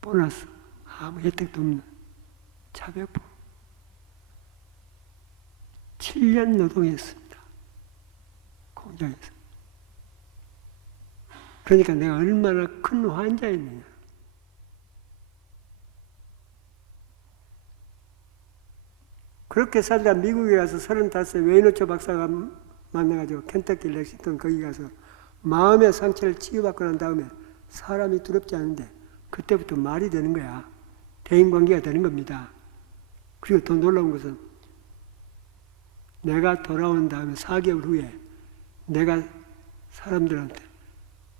보너스 아무 혜택도 없는 자벽부 7년 노동했습니다. 공장에서. 그러니까 내가 얼마나 큰 환자였느냐. 그렇게 살다 미국에 가서 35세 웨이노츠 박사가 만나가지고 켄터키 렉싱턴 거기 가서 마음의 상처를 치유받고 난 다음에 사람이 두렵지 않은데 그때부터 말이 되는 거야. 대인관계가 되는 겁니다. 그리고 더 놀라운 것은 내가 돌아온 다음에 4개월 후에 내가 사람들한테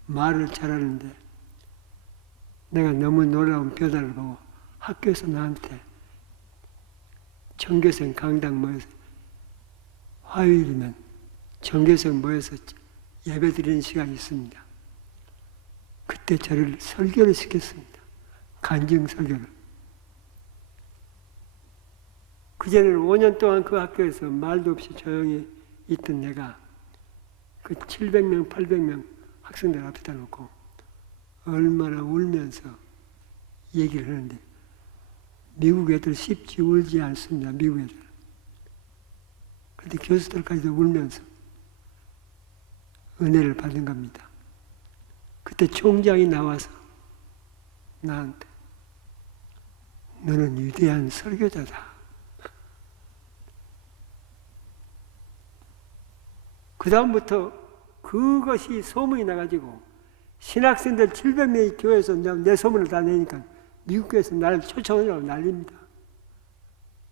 말을 잘하는데 내가 너무 놀라운 변화를 보고 학교에서 나한테 전교생 강당 모여서 화요일이면 전교생 모여서 예배 드리는 시간이 있습니다. 그때 저를 설교를 시켰습니다. 간증 설교를. 그전에는 5년 동안 그 학교에서 말도 없이 조용히 있던 내가 그 700명, 800명 학생들 앞에다 놓고 얼마나 울면서 얘기를 하는데 미국 애들 쉽지 울지 않습니다. 미국 애들. 그런데 교수들까지도 울면서 은혜를 받은 겁니다. 그때 총장이 나와서 나한테 너는 위대한 설교자다. 그 다음부터 그것이 소문이 나가지고 신학생들 700명이 교회에서 내 소문을 다 내니까 미국 교회에서 나를 초청하라고 난립니다.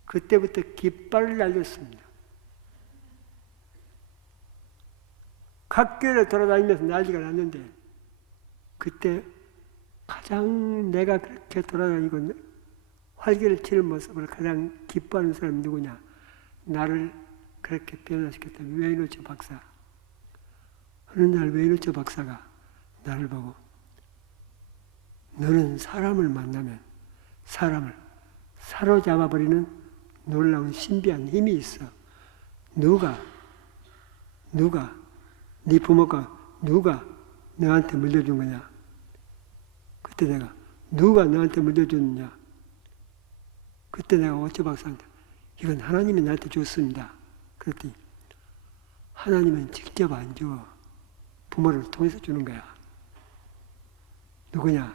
그때부터 깃발을 날렸습니다. 각 교회를 돌아다니면서 난리가 났는데 그때 가장 내가 그렇게 돌아다니고 활기를 치는 모습을 가장 기뻐하는 사람이 누구냐? 나를 그렇게 변화시켰던 웨이노츠 박사. 어느 날 웨이노츠 박사가 나를 보고 너는 사람을 만나면 사람을 사로잡아버리는 놀라운 신비한 힘이 있어. 누가 네 부모가 누가 너한테 물려준 거냐? 그때 내가 누가 너한테 물려줬느냐? 그때 내가 오초 박사한테 이건 하나님이 나한테 줬습니다. 그랬더니 하나님은 직접 안 줘. 부모를 통해서 주는 거야. 누구냐?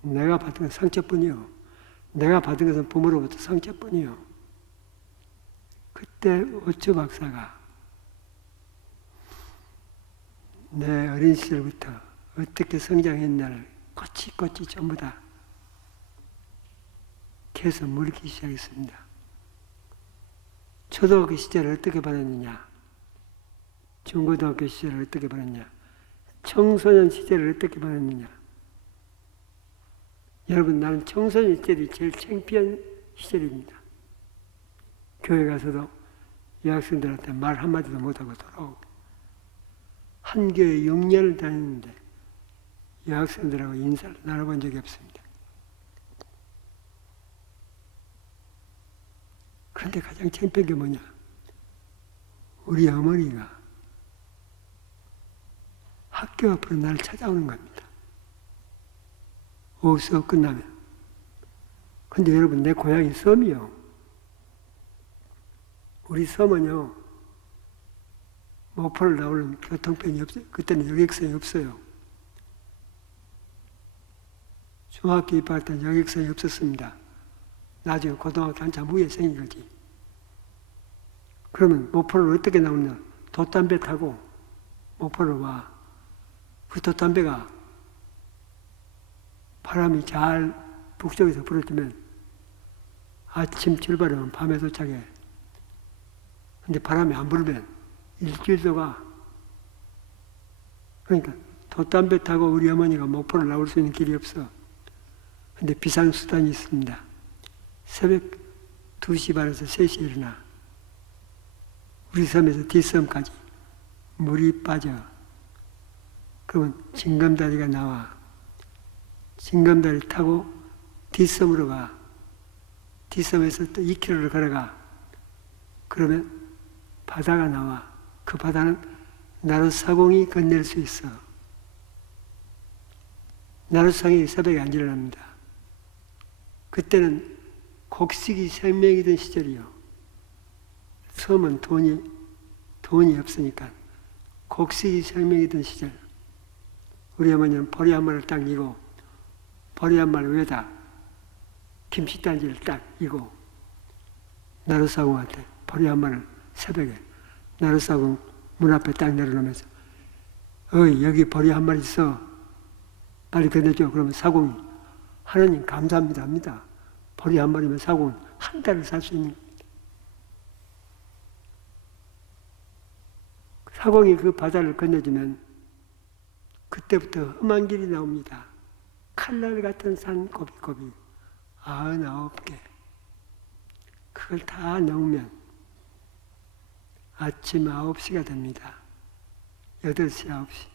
내가 받은 건 상처뿐이요. 내가 받은 것은 부모로부터 상처뿐이요. 그때 오초 박사가 내 어린 시절부터 어떻게 성장했냐를 꼬치꼬치 전부 다 캐서 물기 시작했습니다. 초등학교 시절을 어떻게 보냈느냐, 중고등학교 시절을 어떻게 보냈냐, 청소년 시절을 어떻게 보냈느냐. 여러분, 나는 청소년 시절이 제일 창피한 시절입니다. 교회 가서도 여학생들한테 말 한마디도 못하고 돌아오고, 한 교회 6년을 다녔는데 여학생들하고 인사를 나눠본 적이 없습니다. 그런데 가장 창피한 게 뭐냐? 우리 어머니가 학교 앞으로 나를 찾아오는 겁니다. 오후 수업 끝나면. 근데 여러분, 내 고향이 섬이요. 우리 섬은요, 목포를 나오는 교통편이 없어요. 그때는 여객선이 없어요. 중학교 입학할 때는 여객선이 없었습니다. 나중에 고등학교 한참 후에 생긴 거지. 그러면 목포를 어떻게 나오냐? 돛담배 타고 목포를 와. 그 돛담배가 바람이 잘 북쪽에서 불어주면 아침 출발하면 밤에 도착해. 근데 바람이 안 불면 일주일도 가. 그러니까 돛담배 타고 우리 어머니가 목포를 나올 수 있는 길이 없어. 근데 비상수단이 있습니다. 새벽 2시 반에서 3시에 일어나 우리 섬에서 뒷섬까지 물이 빠져. 그러면 징검다리가 나와. 징검다리 타고 뒷섬으로 가. 뒷섬에서 또 2km를 걸어가. 그러면 바다가 나와. 그 바다는 나룻사공이 건넬 수 있어. 나룻사공이 새벽에 안 일어납니다. 그때는 곡식이 생명이던 시절이요. 섬은 돈이 없으니까 곡식이 생명이던 시절. 우리 어머니는 보리 한 마리를 딱 이고 보리 한 마리 위에다 김치단지를 딱 이고 나룻사공한테 보리 한 마리를 새벽에 나룻사공 문 앞에 딱 내려놓으면서 여기 보리 한 마리 있어. 빨리 건네줘. 그러면 사공이 하나님 감사합니다 합니다. 보리 한 마리면 사공은 한 달을 살 수 있는 겁니다. 사공이 그 바다를 건네주면 그때부터 험한 길이 나옵니다. 칼날 같은 산 고비고비 99개. 그걸 다 넣으면 아침 9시가 됩니다. 8시, 9시.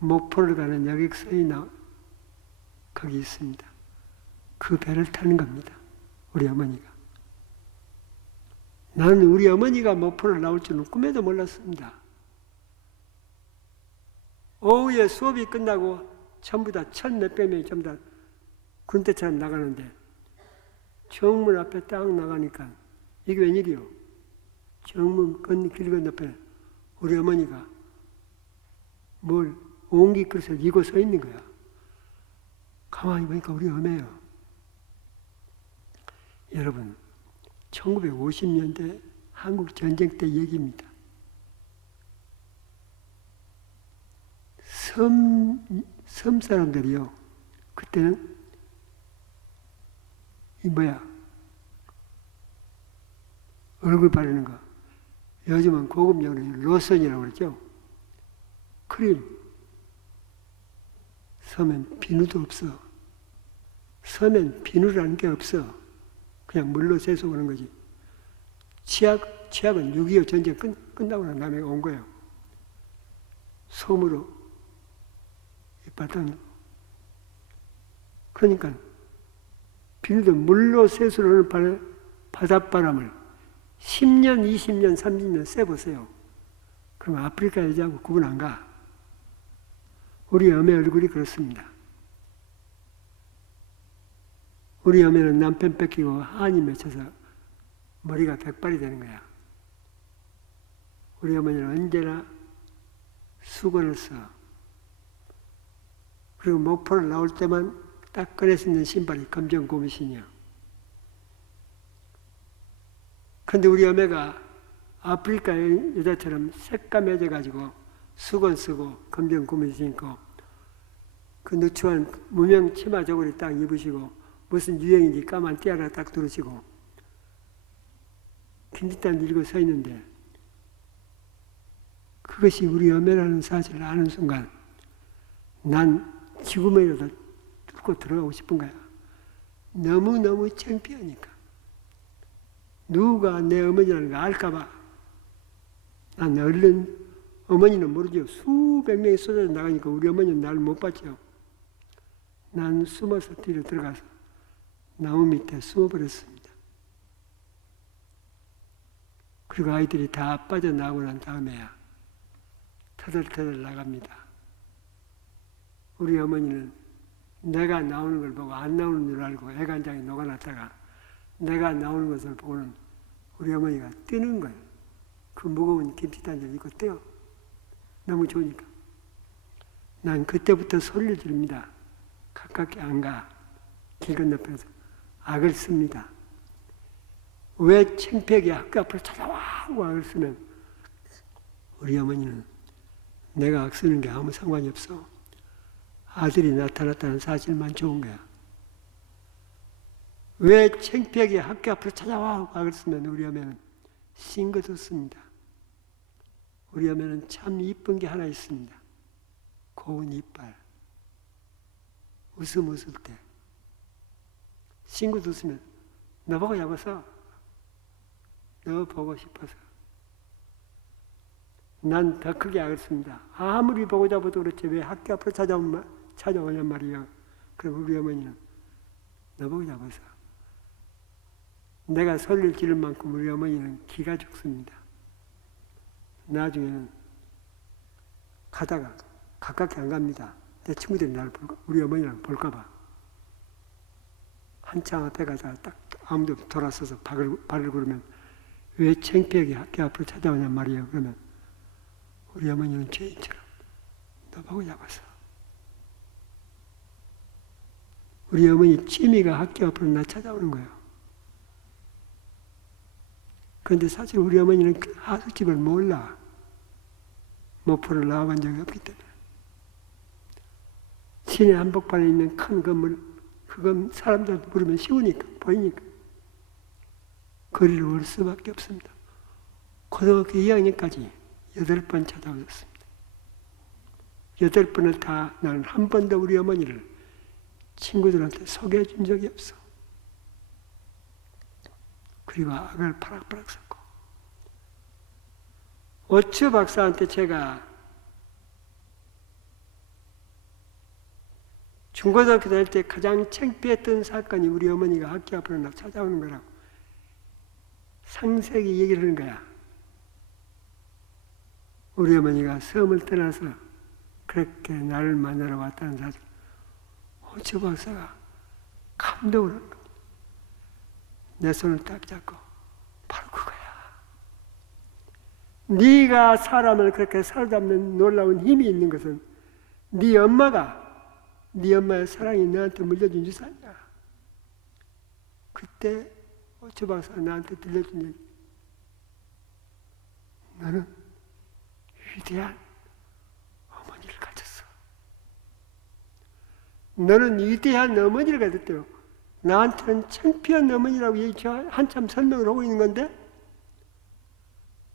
목포를 가는 여객선이 거기 있습니다. 그 배를 타는 겁니다. 우리 어머니가. 나는 우리 어머니가 목포를 나올 줄은 꿈에도 몰랐습니다. 오후에 수업이 끝나고 전부 다 1,000몇백 명이 전부 다 군대처럼 나가는데 정문 앞에 딱 나가니까 이게 웬일이요? 정문 길 건너편에 우리 어머니가 뭘 옹기 그릇을 이고 서 있는 거야. 가만히 보니까 우리 어머니예요. 여러분, 1950년대 한국 전쟁 때 얘기입니다. 섬 사람들이요. 그때는 얼굴 바르는 거. 요즘은 고급용으로 로션이라고 그러죠. 크림. 섬엔 비누도 없어. 섬엔 비누라는 게 없어. 그냥 물로 세수하는 거지. 치약은 6.25 전쟁 끝나고 난 다음에 온 거예요. 솜으로 받던. 그러니까 비누도 물로 세수를 하는 바닷바람을 10년, 20년, 30년 쐬보세요. 그럼 아프리카 여자하고 구분 안 가. 우리 어머니 얼굴이 그렇습니다. 우리 어머니는 남편 뺏기고 한이 맺혀서 머리가 백발이 되는 거야. 우리 어머니는 언제나 수건을 써. 그리고 목포를 나올 때만 딱 꺼낼 수 있는 신발이 검정 고무신이야. 그런데 우리 어머니가 아프리카 여자처럼 색감해져가지고 수건 쓰고 검정 고무신 입고 그 누추한 무명 치마 저고리 딱 입으시고 무슨 유행인지 까만 띠 하나 딱 두르시고 긴짓단 들고 서 있는데 그것이 우리 어머니라는 사실을 아는 순간 난 지구멍이라도 뚫고 들어가고 싶은 거야. 너무너무 창피하니까. 누가 내 어머니라는 거 알까봐. 난 얼른, 어머니는 모르죠. 수백 명이 쏟아져 나가니까 우리 어머니는 나를 못 봤죠. 난 숨어서 뒤로 들어가서 나무 밑에 숨어버렸습니다. 그리고 아이들이 다 빠져나오고 난 다음에야 터덜터덜 나갑니다. 우리 어머니는 내가 나오는 걸 보고 안 나오는 줄 알고 애간장에 녹아놨다가 내가 나오는 것을 보고는 우리 어머니가 뛰는 거예요. 그 무거운 김치단지를 입고 뛰어. 너무 좋으니까. 난 그때부터 소리를 지릅니다. 가깝게 안 가. 길 건너편에서 악을 씁니다. 왜 창피하게 학교 앞으로 찾아와 하고 악을 쓰면 우리 어머니는 내가 악 쓰는 게 아무 상관이 없어. 아들이 나타났다는 사실만 좋은 거야. 왜 창피하게 학교 앞으로 찾아와 하고 악을 쓰면 우리 어머니는 싱긋 웃습니다. 우리 어머니는 참 이쁜 게 하나 있습니다. 고운 이빨. 웃음 웃을 때 싱긋 웃으면 너 보고 잡아서 너 보고 싶어서 난 더 크게 악을 씁니다. 아무리 보고 잡아도 그렇지 왜 학교 앞으로 찾아오냔 말이에요. 그럼 우리 어머니는 너 보고 잡아서 내가 소리를 지를 만큼 우리 어머니는 기가 죽습니다. 나중에는 가다가 가깝게 안 갑니다. 내 친구들이 나를 우리 어머니를 볼까봐 한참 앞에 가다가 딱 아무도 돌아서서 발을 구르면 왜 창피하게 학교 앞으로 찾아오냔 말이에요. 그러면 우리 어머니는 죄인처럼 너 보고 잡아서 우리 어머니 취미가 학교 앞으로 나 찾아오는 거예요. 그런데 사실 우리 어머니는 하숙집을 몰라. 목포를 나와본 적이 없기 때문에. 시내 한복판에 있는 큰 건물, 그건 사람들한테 물으면 쉬우니까, 보이니까. 거리를 올 수밖에 없습니다. 고등학교 2학년까지 8번 찾아오셨습니다. 8번을 다 나는 한 번도 우리 어머니를 친구들한테 소개해 준 적이 없어. 그리고 악을 파락파락 섞고. 오추 박사한테 제가 중고등학교 다닐 때 가장 창피했던 사건이 우리 어머니가 학교 앞으로 나 찾아오는 거라고 상세하게 얘기를 하는 거야. 우리 어머니가 섬을 떠나서 그렇게 나를 만나러 왔다는 사실. 오추 박사가 감동을 한 겁니다. 내 손을 딱 잡고 바로 그거야. 네가 사람을 그렇게 사로잡는 놀라운 힘이 있는 것은 네 엄마의 사랑이 너한테 물려준 유산이야. 그때 오추 박사가 나한테 들려준 얘기. 너는 위대한 어머니를 가졌어. 너는 위대한 어머니를 가졌대요. 나한테는 창피한 어머니라고 한참 설명을 하고 있는 건데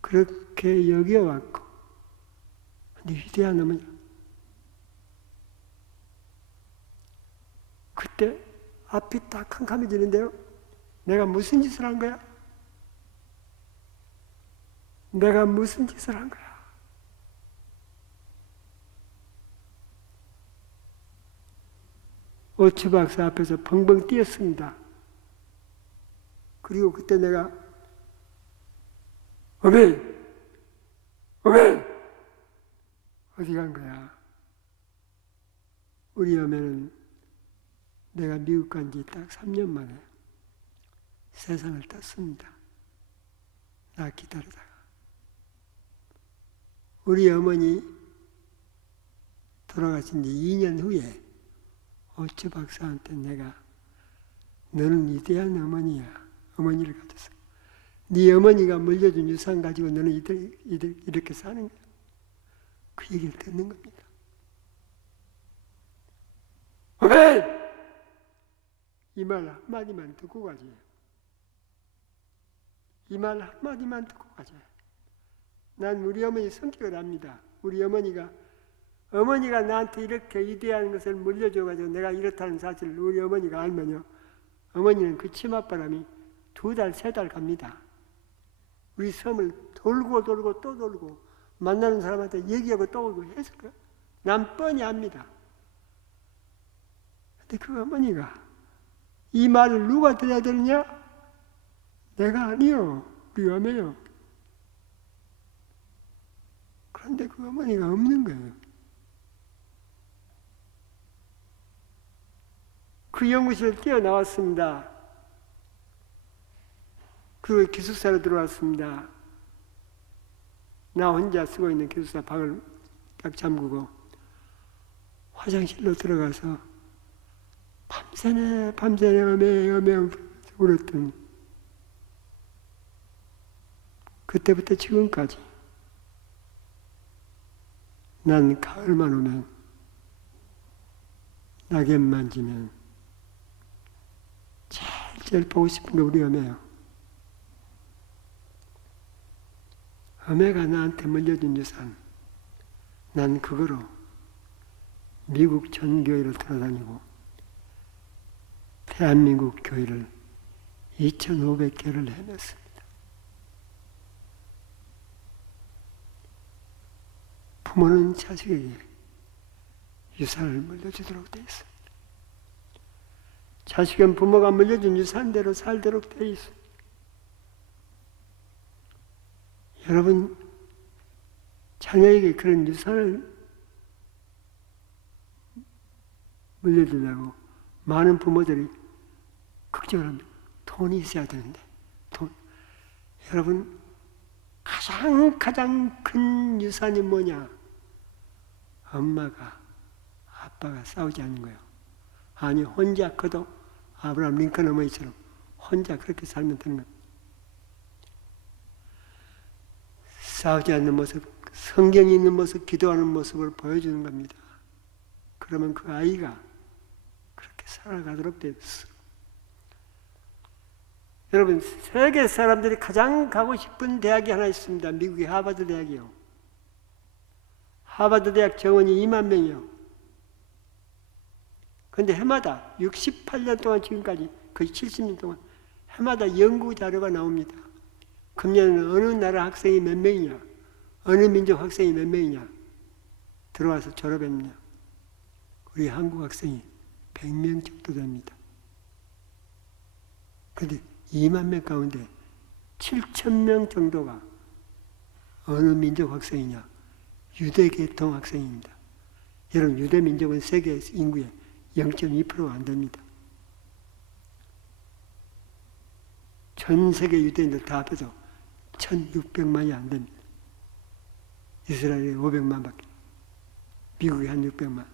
그렇게 여겨왔고 네 위대한 어머니. 그때 앞이 딱 캄캄해지는데요. 내가 무슨 짓을 한 거야? 내가 무슨 짓을 한 거야? 오추 박사 앞에서 벙벙 뛰었습니다. 그리고 그때 내가 어메 어디 간 거야? 우리 어머니는 내가 미국 간 지 딱 3년 만에 세상을 떴습니다. 나 기다리다가. 우리 어머니 돌아가신 지 2년 후에 오추 박사한테 내가 너는 위대한 어머니야. 어머니를 가졌어. 네 어머니가 물려준 유산 가지고 너는 이렇게 사는 거야. 그 얘기를 듣는 겁니다. 아멘! 이 말 한마디만 듣고 가지. 이 말 한마디만 듣고 가지. 난 우리 어머니 성격을 압니다. 우리 어머니가 나한테 이렇게 위대한 것을 물려줘가지고 내가 이렇다는 사실을 우리 어머니가 알면요. 어머니는 그 치맛바람이 2달, 3달 갑니다. 우리 섬을 돌고 또 돌고 만나는 사람한테 얘기하고 또 오고 했을 거야. 난 뻔히 압니다. 근데 그 어머니가 이 말을 누가 들어야 되느냐? 내가 아니요. 우리 어머니요. 그런데 그 어머니가 없는 거예요. 그 연구실을 뛰어나왔습니다. 그리고 기숙사로 들어왔습니다. 나 혼자 쓰고 있는 기숙사 방을 딱 잠그고 화장실로 들어가서 밤새내 어메 울었더니 그때부터 지금까지 난 가을만 오면 낙엽만 지면 제일 보고 싶은 게 우리 어메예요. 어메가 나한테 물려준 유산, 난 그거로 미국 전 교회를 돌아다니고 대한민국 교회를 2,500개를 해냈습니다. 부모는 자식에게 유산을 물려주도록 되어 있습니다. 자식은 부모가 물려준 유산대로 살도록 되어 있습니다. 여러분, 자녀에게 그런 유산을 물려주려고 많은 부모들이 걱정을 합니다. 돈이 있어야 되는데, 여러분, 가장 큰 유산이 뭐냐? 엄마가, 아빠가 싸우지 않는 거예요. 아니, 혼자 커도 아브라함 링컨 어머니처럼 혼자 그렇게 살면 되는 거예요. 싸우지 않는 모습, 성경이 있는 모습, 기도하는 모습을 보여주는 겁니다. 그러면 그 아이가 그렇게 살아가도록 되었어. 여러분, 세계 사람들이 가장 가고 싶은 대학이 하나 있습니다. 미국의 하버드 대학이요. 하버드 대학 정원이 2만 명이요. 그런데 해마다 68년 동안 지금까지 거의 70년 동안 해마다 연구 자료가 나옵니다. 금년에는 어느 나라 학생이 몇 명이냐, 어느 민족 학생이 몇 명이냐 들어와서 졸업했느냐. 우리 한국 학생이 100명 정도 됩니다. 그런데 2만 명 가운데 7,000명 정도가 어느 민족 학생이냐? 유대계통 학생입니다. 여러분, 유대민족은 세계 인구의 0.2%가 안 됩니다. 전 세계 유대인들 다 합해서 1,600만이 안 됩니다. 이스라엘에 500만 밖에, 미국에 한 600만.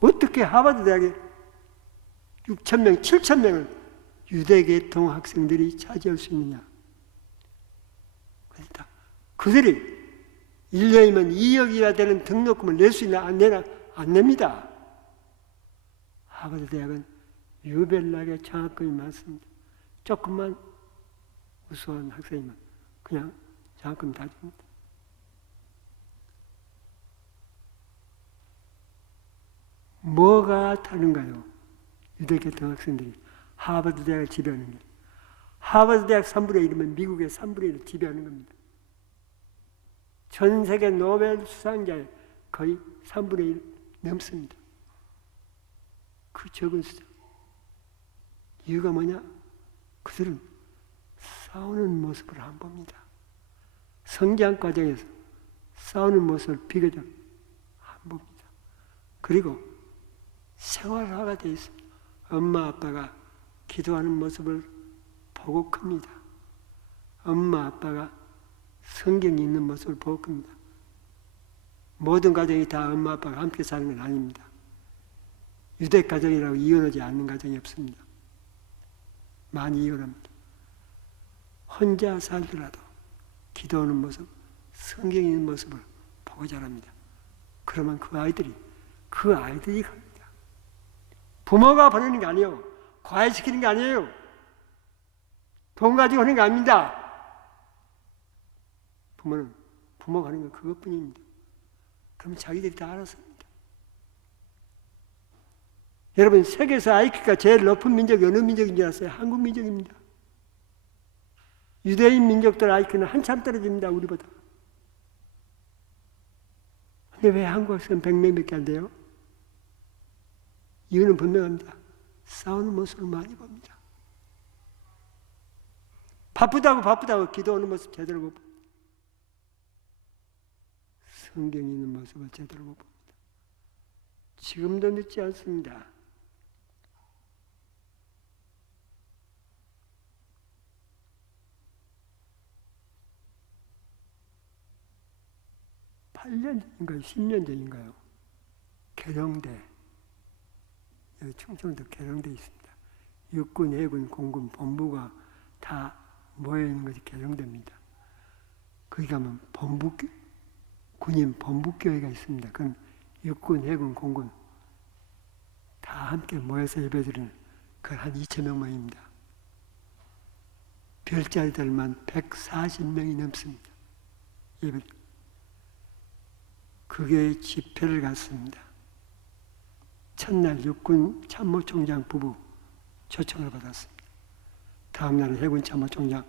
어떻게 하버드 대학에 6,000명, 7,000명을 유대계통 학생들이 차지할 수 있느냐? 그렇다. 그들이 1년이면 2억이나 되는 등록금을 낼 수 있나? 안 내나? 안 냅니다. 하버드 대학은 유별나게 장학금이 많습니다. 조금만 우수한 학생이면 그냥 장학금 다 줍니다. 뭐가 다른가요? 유대계통 학생들이 하버드 대학을 지배하는 게. 하버드 대학 3분의 1이면 미국의 3분의 1을 지배하는 겁니다. 전 세계 노벨 수상자의 거의 3분의 1 넘습니다. 그 적은 숫자. 이유가 뭐냐? 그들은 싸우는 모습을 안 봅니다. 성장 과정에서 싸우는 모습을 비교적 안 봅니다. 그리고 생활화가 되어 있습니다. 엄마 아빠가 기도하는 모습을 보고 큽니다. 엄마 아빠가 성경이 있는 모습을 보고 큽니다. 모든 가정이 다 엄마 아빠가 함께 사는 건 아닙니다. 유대 가정이라고 이혼하지 않는 가정이 없습니다. 많이 이혼합니다. 혼자 살더라도 기도하는 모습, 성경이 있는 모습을 보고 자랍니다. 그러면 그 아이들이 갑니다. 부모가 보내는 게 아니에요. 과외시키는 게 아니에요. 돈 가지고 하는 게 아닙니다. 부모가 하는 건 그것뿐입니다. 그럼 자기들이 다 알았습니다. 여러분, 세계에서 IQ가 제일 높은 민족이 어느 민족인 줄 아세요? 한국 민족입니다. 유대인 민족들 IQ는 한참 떨어집니다. 우리보다. 근데 왜 한국 학생 100명밖에 안 돼요? 이유는 분명합니다. 싸우는 모습을 많이 봅니다. 바쁘다고 기도하는 모습 제대로 못 봅니다. 성경이 있는 모습을 제대로 못 봅니다. 지금도 늦지 않습니다. (8년) 전인가요? 10년 전인가요? 계룡대, 여기 충청도 계룡대에 있습니다. 육군, 해군, 공군, 본부가 다 모여있는 것이 계룡대입니다. 거기 가면 군인 본부교회가 있습니다. 그건 육군, 해군, 공군 다 함께 모여서 예배드리는 그 한 2,000명만입니다. 별자리들만 140명이 넘습니다. 예배. 그게 집회를 갔습니다. 첫날 육군 참모총장 부부 초청을 받았습니다. 다음 날은 해군 참모총장,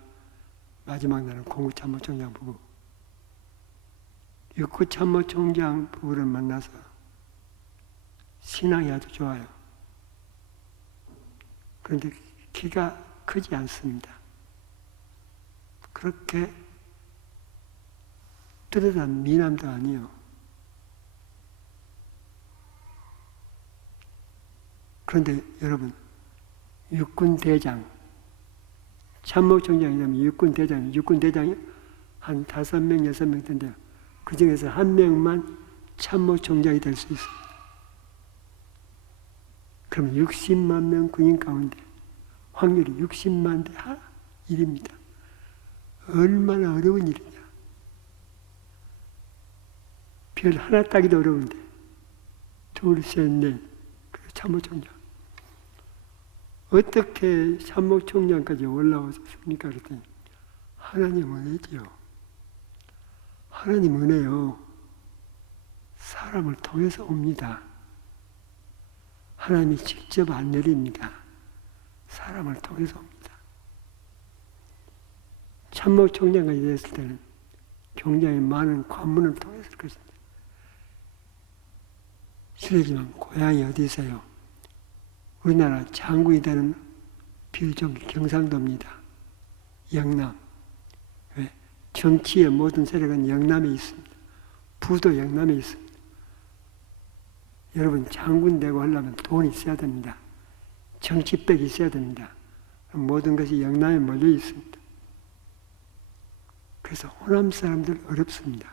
마지막 날은 공군 참모총장 부부. 육군 참모총장 부부를 만나서 신앙이 아주 좋아요. 그런데 키가 크지 않습니다. 그렇게 뚜렷한 미남도 아니에요. 그런데 여러분, 육군 대장, 참모총장이라면 육군 대장이 한 5명, 6명 텐데요. 그 중에서 한 명만 참모총장이 될 수 있습니다. 그러면 60만 명 군인 가운데 확률이 60만 대 1입니다. 얼마나 어려운 일이냐. 별 하나 따기도 어려운데 둘, 셋, 넷. 그리고 참모총장. 어떻게 참모총장까지 올라오셨습니까? 그랬더니 하나님 은혜지요. 하나님 은혜요. 사람을 통해서 옵니다. 하나님이 직접 안 내립니다. 사람을 통해서 옵니다. 참모총장까지 됐을 때는 굉장히 많은 관문을 통해서 그랬습니다. 실례지만 고향이 어디세요? 우리나라 장군이 되는 비유종이 경상도입니다. 영남. 왜? 정치의 모든 세력은 영남에 있습니다. 부도 영남에 있습니다. 여러분 장군 되고 하려면 돈이 있어야 됩니다. 정치백이 있어야 됩니다. 모든 것이 영남에 몰려 있습니다. 그래서 호남 사람들 어렵습니다.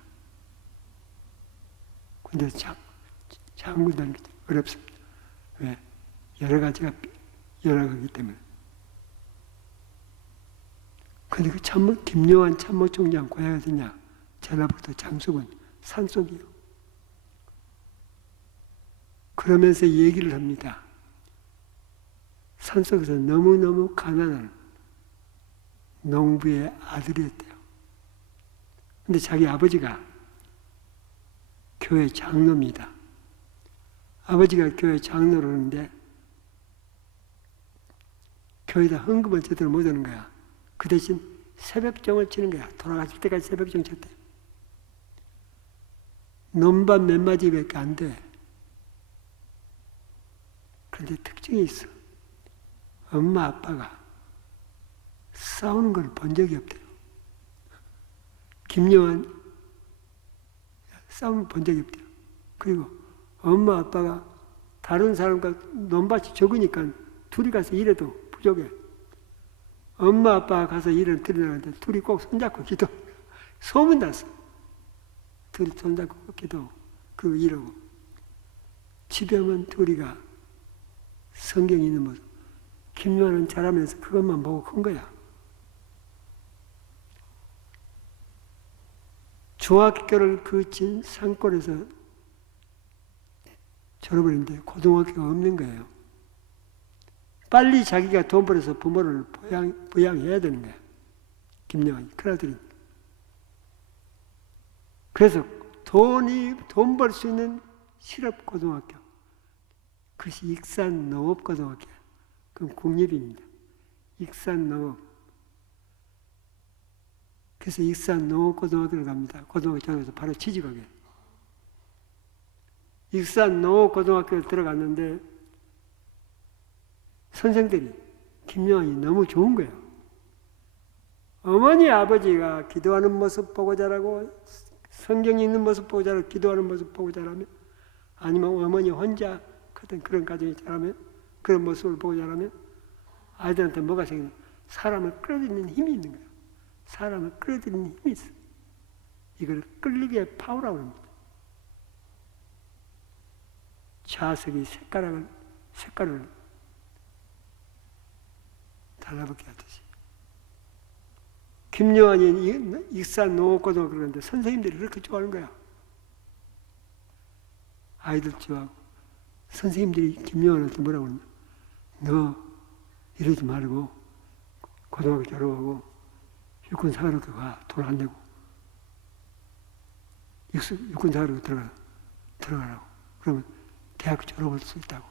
근데 장군 되는 게 어렵습니다. 왜? 여러 가지가 열악하기 때문에. 근데 그 김요한 참모총장 고향이 어디냐? 전라북도 장수군 산속이요. 그러면서 얘기를 합니다. 산속에서 너무너무 가난한 농부의 아들이었대요. 근데 자기 아버지가 교회 장로입니다. 아버지가 교회 장로를 하는데 교회에다 헌금을 제대로 못 하는 거야. 그 대신 새벽정을 치는 거야. 돌아가실 때까지 새벽정 쳤대. 논밭 몇 마디밖에 안 돼. 그런데 특징이 있어. 엄마 아빠가 싸우는 걸 본 적이 없대요. 김요한 싸우는 걸 본 적이 없대요. 그리고 엄마 아빠가 다른 사람과 논밭이 적으니까 둘이 가서 일해도 부족해. 엄마 아빠가 가서 일을 드리려는데 둘이 꼭 손잡고 기도. 소문 났어. 둘이 손잡고 기도. 그리고 이러고. 집에 오면 둘이가 성경이 있는 모습. 김요한은 자라면서 그것만 보고 큰 거야. 중학교를 그 산골에서 졸업을 했는데 고등학교가 없는 거예요. 빨리 자기가 돈 벌어서 부모를 부양해야 되는 거야. 김요한이 큰아들이. 그래서 돈 벌 수 있는 실업고등학교. 그것이 익산농업고등학교야. 그건 국립입니다. 익산농업. 그래서 익산농업고등학교를 갑니다. 고등학교 졸업해서 바로 취직하게. 익산농업고등학교에 들어갔는데 선생들이 김요한이 너무 좋은 거예요. 어머니 아버지가 기도하는 모습 보고 자라고 성경이 있는 모습 보고 자라고 기도하는 모습 보고 자라면 아니면 어머니 혼자 그런 가정이 자라면 그런 모습을 보고 자라면 아이들한테 뭐가 생기냐? 사람을 끌어들이는 힘이 있는 거예요. 사람을 끌어들이는 힘이 있어. 이걸 끌리기의 파워라고 합니다. 자석이 색깔을 달라붙게 하듯이. 김요한이 익산농업고등학교 그러는데 선생님들이 그렇게 좋아하는 거야. 아이들 좋아하고. 선생님들이 김요한한테 뭐라고 그러냐. 너 이러지 말고 고등학교 졸업하고 육군사관학교 가. 돈 안 내고. 육군사관학교 들어가라고. 그러면 대학 졸업할 수 있다고.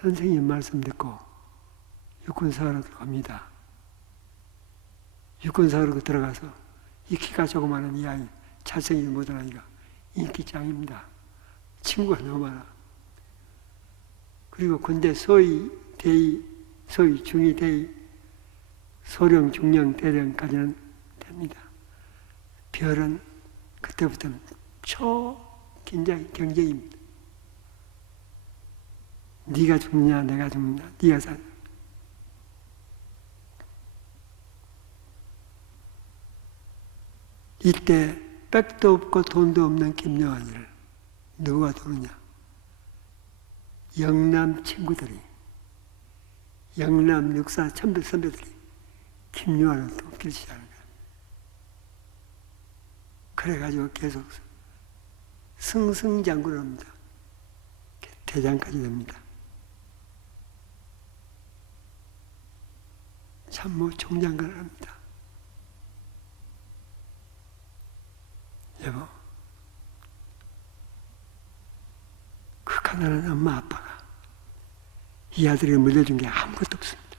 선생님 말씀 듣고 육군사관학교 갑니다. 육군사관학교 들어가서 이 키가 조그마한 이 아이, 잘생기지 못한 아이가 인기짱입니다. 친구가 너무 많아. 그리고 군대 소위 대위, 소위 중위 대위, 소령, 중령, 대령까지는 됩니다. 별은 그때부터는 경쟁입니다. 네가 죽느냐 내가 죽느냐 네가 사냐. 이때 백도 없고 돈도 없는 김요한이를 누가 도느냐. 영남 친구들이, 영남 육사 선배들이 김요한을 돕기 시작하는 거예요. 그래가지고 계속 승승장구를 합니다. 대장까지 됩니다. 참모 총장관을 합니다. 여보, 그 가난한 엄마 아빠가 이 아들에게 물려준 게 아무것도 없습니다.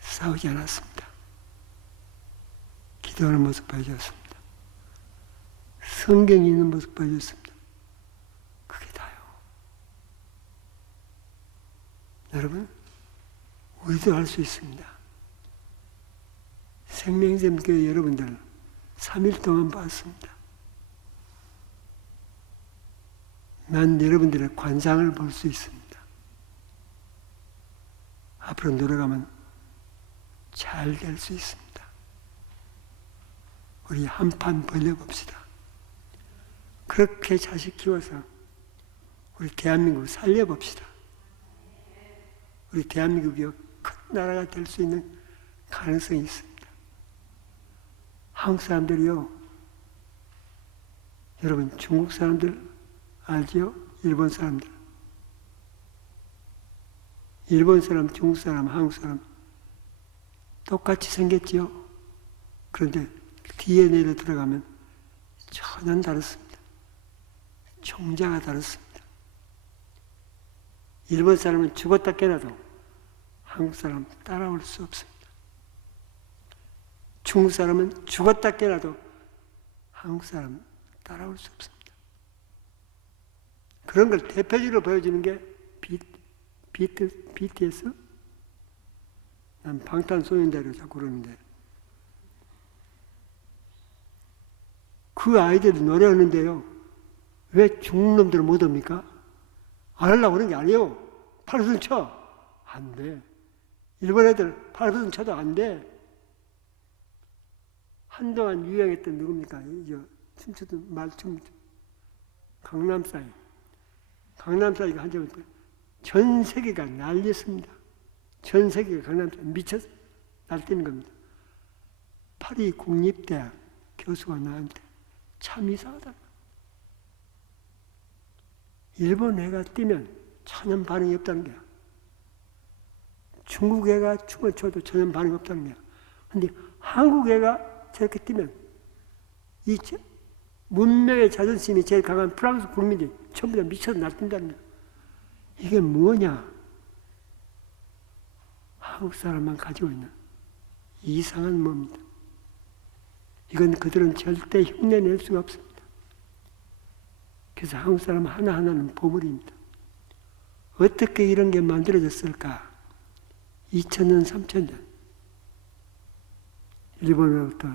싸우지 않았습니다. 기도하는 모습 보여줬습니다. 성경이 있는 모습 보여줬습니다. 그게 다요. 여러분, 우리도 할 수 있습니다. 생명샘교회 여러분들 3일 동안 봤습니다. 난 여러분들의 관상을 볼 수 있습니다. 앞으로 노력하면 잘 될 수 있습니다. 우리 한판 벌려봅시다. 그렇게 자식 키워서 우리 대한민국 살려봅시다. 우리 대한민국이 큰 나라가 될 수 있는 가능성이 있습니다. 한국 사람들이요, 여러분 중국 사람들 알지요? 일본 사람들. 일본 사람, 중국 사람, 한국 사람 똑같이 생겼지요? 그런데 DNA로 들어가면 전혀 다릅니다. 총자가 다릅니다. 일본 사람은 죽었다 깨어나도 한국 사람 따라올 수 없습니다. 중국 사람은 죽었다 깨어나도 한국 사람 따라올 수 없습니다. 그런 걸 대표적으로 보여주는 게 BTS? 난 방탄소년단이라고 자꾸 그러는데, 그 아이들이 노래하는데요, 왜 중국 놈들은 못 옵니까? 안 하려고 그런 게 아니에요. 팔부선 쳐. 안 돼. 일본 애들 팔부선 쳐도 안 돼. 한동안 유행했던 누굽니까? 춤추던 말춤. 강남스타일. 강남스타일가 한점부터 전 세계가 난리였습니다. 전 세계가 강남스타일 미쳐서 날뛰는 겁니다. 파리 국립대학 교수가 나한테 참 이상하다. 일본 애가 뛰면 전혀 반응이 없다는 거야. 중국 애가 춤을 춰도 전혀 반응이 없다는 거야. 근데 한국 애가 저렇게 뛰면 이 문명의 자존심이 제일 강한 프랑스 국민이 전부 다 미쳐서 날뛴다는 거야. 이게 뭐냐? 한국 사람만 가지고 있는 이상한 몸입니다. 이건 그들은 절대 흉내낼 수가 없습니다. 그래서 한국 사람 하나하나는 보물입니다. 어떻게 이런 게 만들어졌을까? 2000년, 3000년 일본으로부터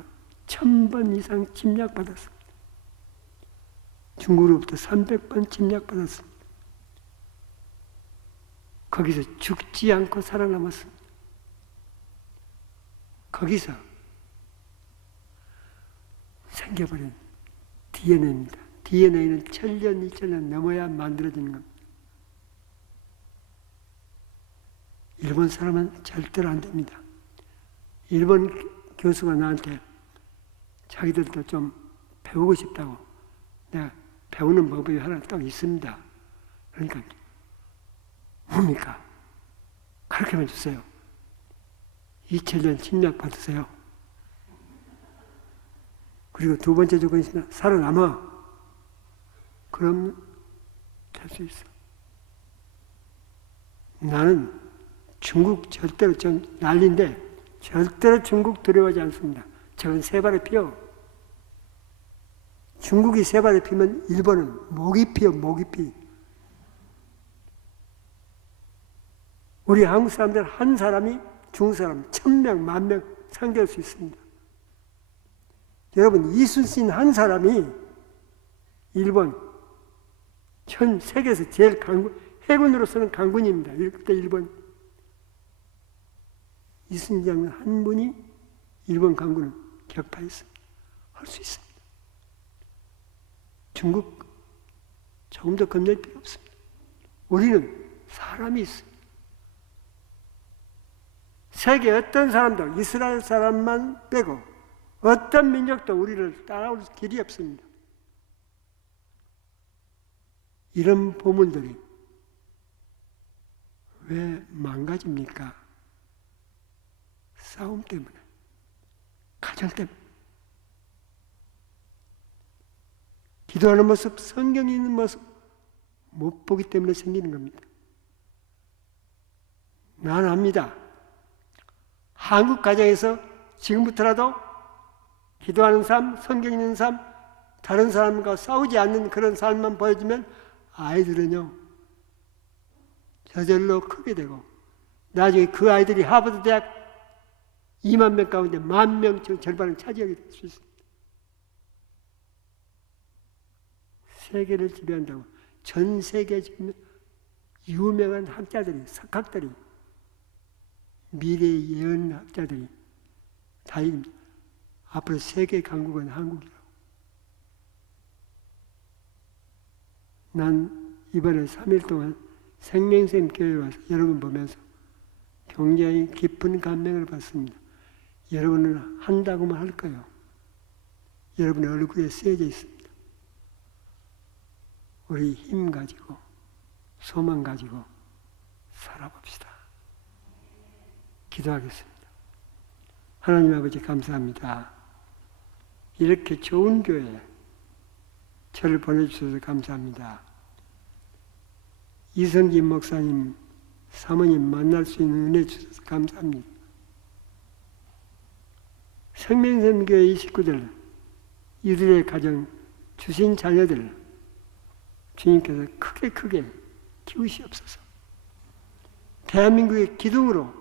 1000번 이상 침략받았습니다. 중국으로부터 300번 침략받았습니다. 거기서 죽지 않고 살아남았습니다. 거기서 생겨버린 DNA입니다. DNA는 1000년, 2000년 넘어야 만들어지는 겁니다. 일본 사람은 절대로 안 됩니다. 일본 교수가 나한테 자기들도 좀 배우고 싶다고, 내가 배우는 법이 하나 딱 있습니다. 그러니까 뭡니까? 가르쳐만 주세요. 2000년 침략 받으세요. 그리고 두 번째 조건이 있으면 살아남아. 그럼 될 수 있어. 나는 중국 절대로 좀 난리인데 절대로 중국 두려워하지 않습니다. 저건 세 발에 피어. 중국이 세 발에 피면 일본은 목이 피어, 목이 피. 우리 한국 사람들 한 사람이 중국 사람 1000명, 10,000명 상대할 수 있습니다. 여러분, 이순신 한 사람이 일본, 전 세계에서 제일 강군, 해군으로서는 강군입니다. 그때 일본. 이순신 장군 한 분이 일본 강군을 격파했습니다. 할 수 있습니다. 중국 조금 더 겁낼 필요 없습니다. 우리는 사람이 있습니다. 세계 어떤 사람도 이스라엘 사람만 빼고 어떤 민족도 우리를 따라올 길이 없습니다. 이런 보물들이 왜 망가집니까? 싸움 때문에, 가정 때문에. 기도하는 모습, 성경에 있는 모습 못 보기 때문에 생기는 겁니다. 난 압니다. 한국 가정에서 지금부터라도 기도하는 삶, 성경 있는 삶, 다른 사람과 싸우지 않는 그런 삶만 보여주면 아이들은요, 저절로 크게 되고 나중에 그 아이들이 하버드 대학 2만 명 가운데 10,000명 절반을 차지하게 될 수 있습니다. 세계를 지배한다고 전 세계에 지금 유명한 학자들이, 석학들이, 미래 예언학자들이 다 얘기합니다. 앞으로 세계 강국은 한국이라고. 난 이번에 3일 동안 생명샘 교회에 와서 여러분 보면서 굉장히 깊은 감명을 받습니다. 여러분은 한다고만 할 거예요. 여러분의 얼굴에 쓰여져 있습니다. 우리 힘 가지고 소망 가지고 살아봅시다. 기도하겠습니다. 하나님 아버지 감사합니다. 이렇게 좋은 교회에 저를 보내주셔서 감사합니다. 이성진 목사님, 사모님 만날 수 있는 은혜 주셔서 감사합니다. 생명샘교회 이 식구들, 이들의 가정, 주신 자녀들 주님께서 크게 키우시옵소서. 대한민국의 기둥으로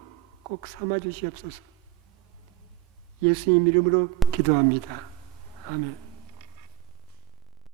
꼭 삼아 주시옵소서. 예수님 이름으로 기도합니다. 아멘.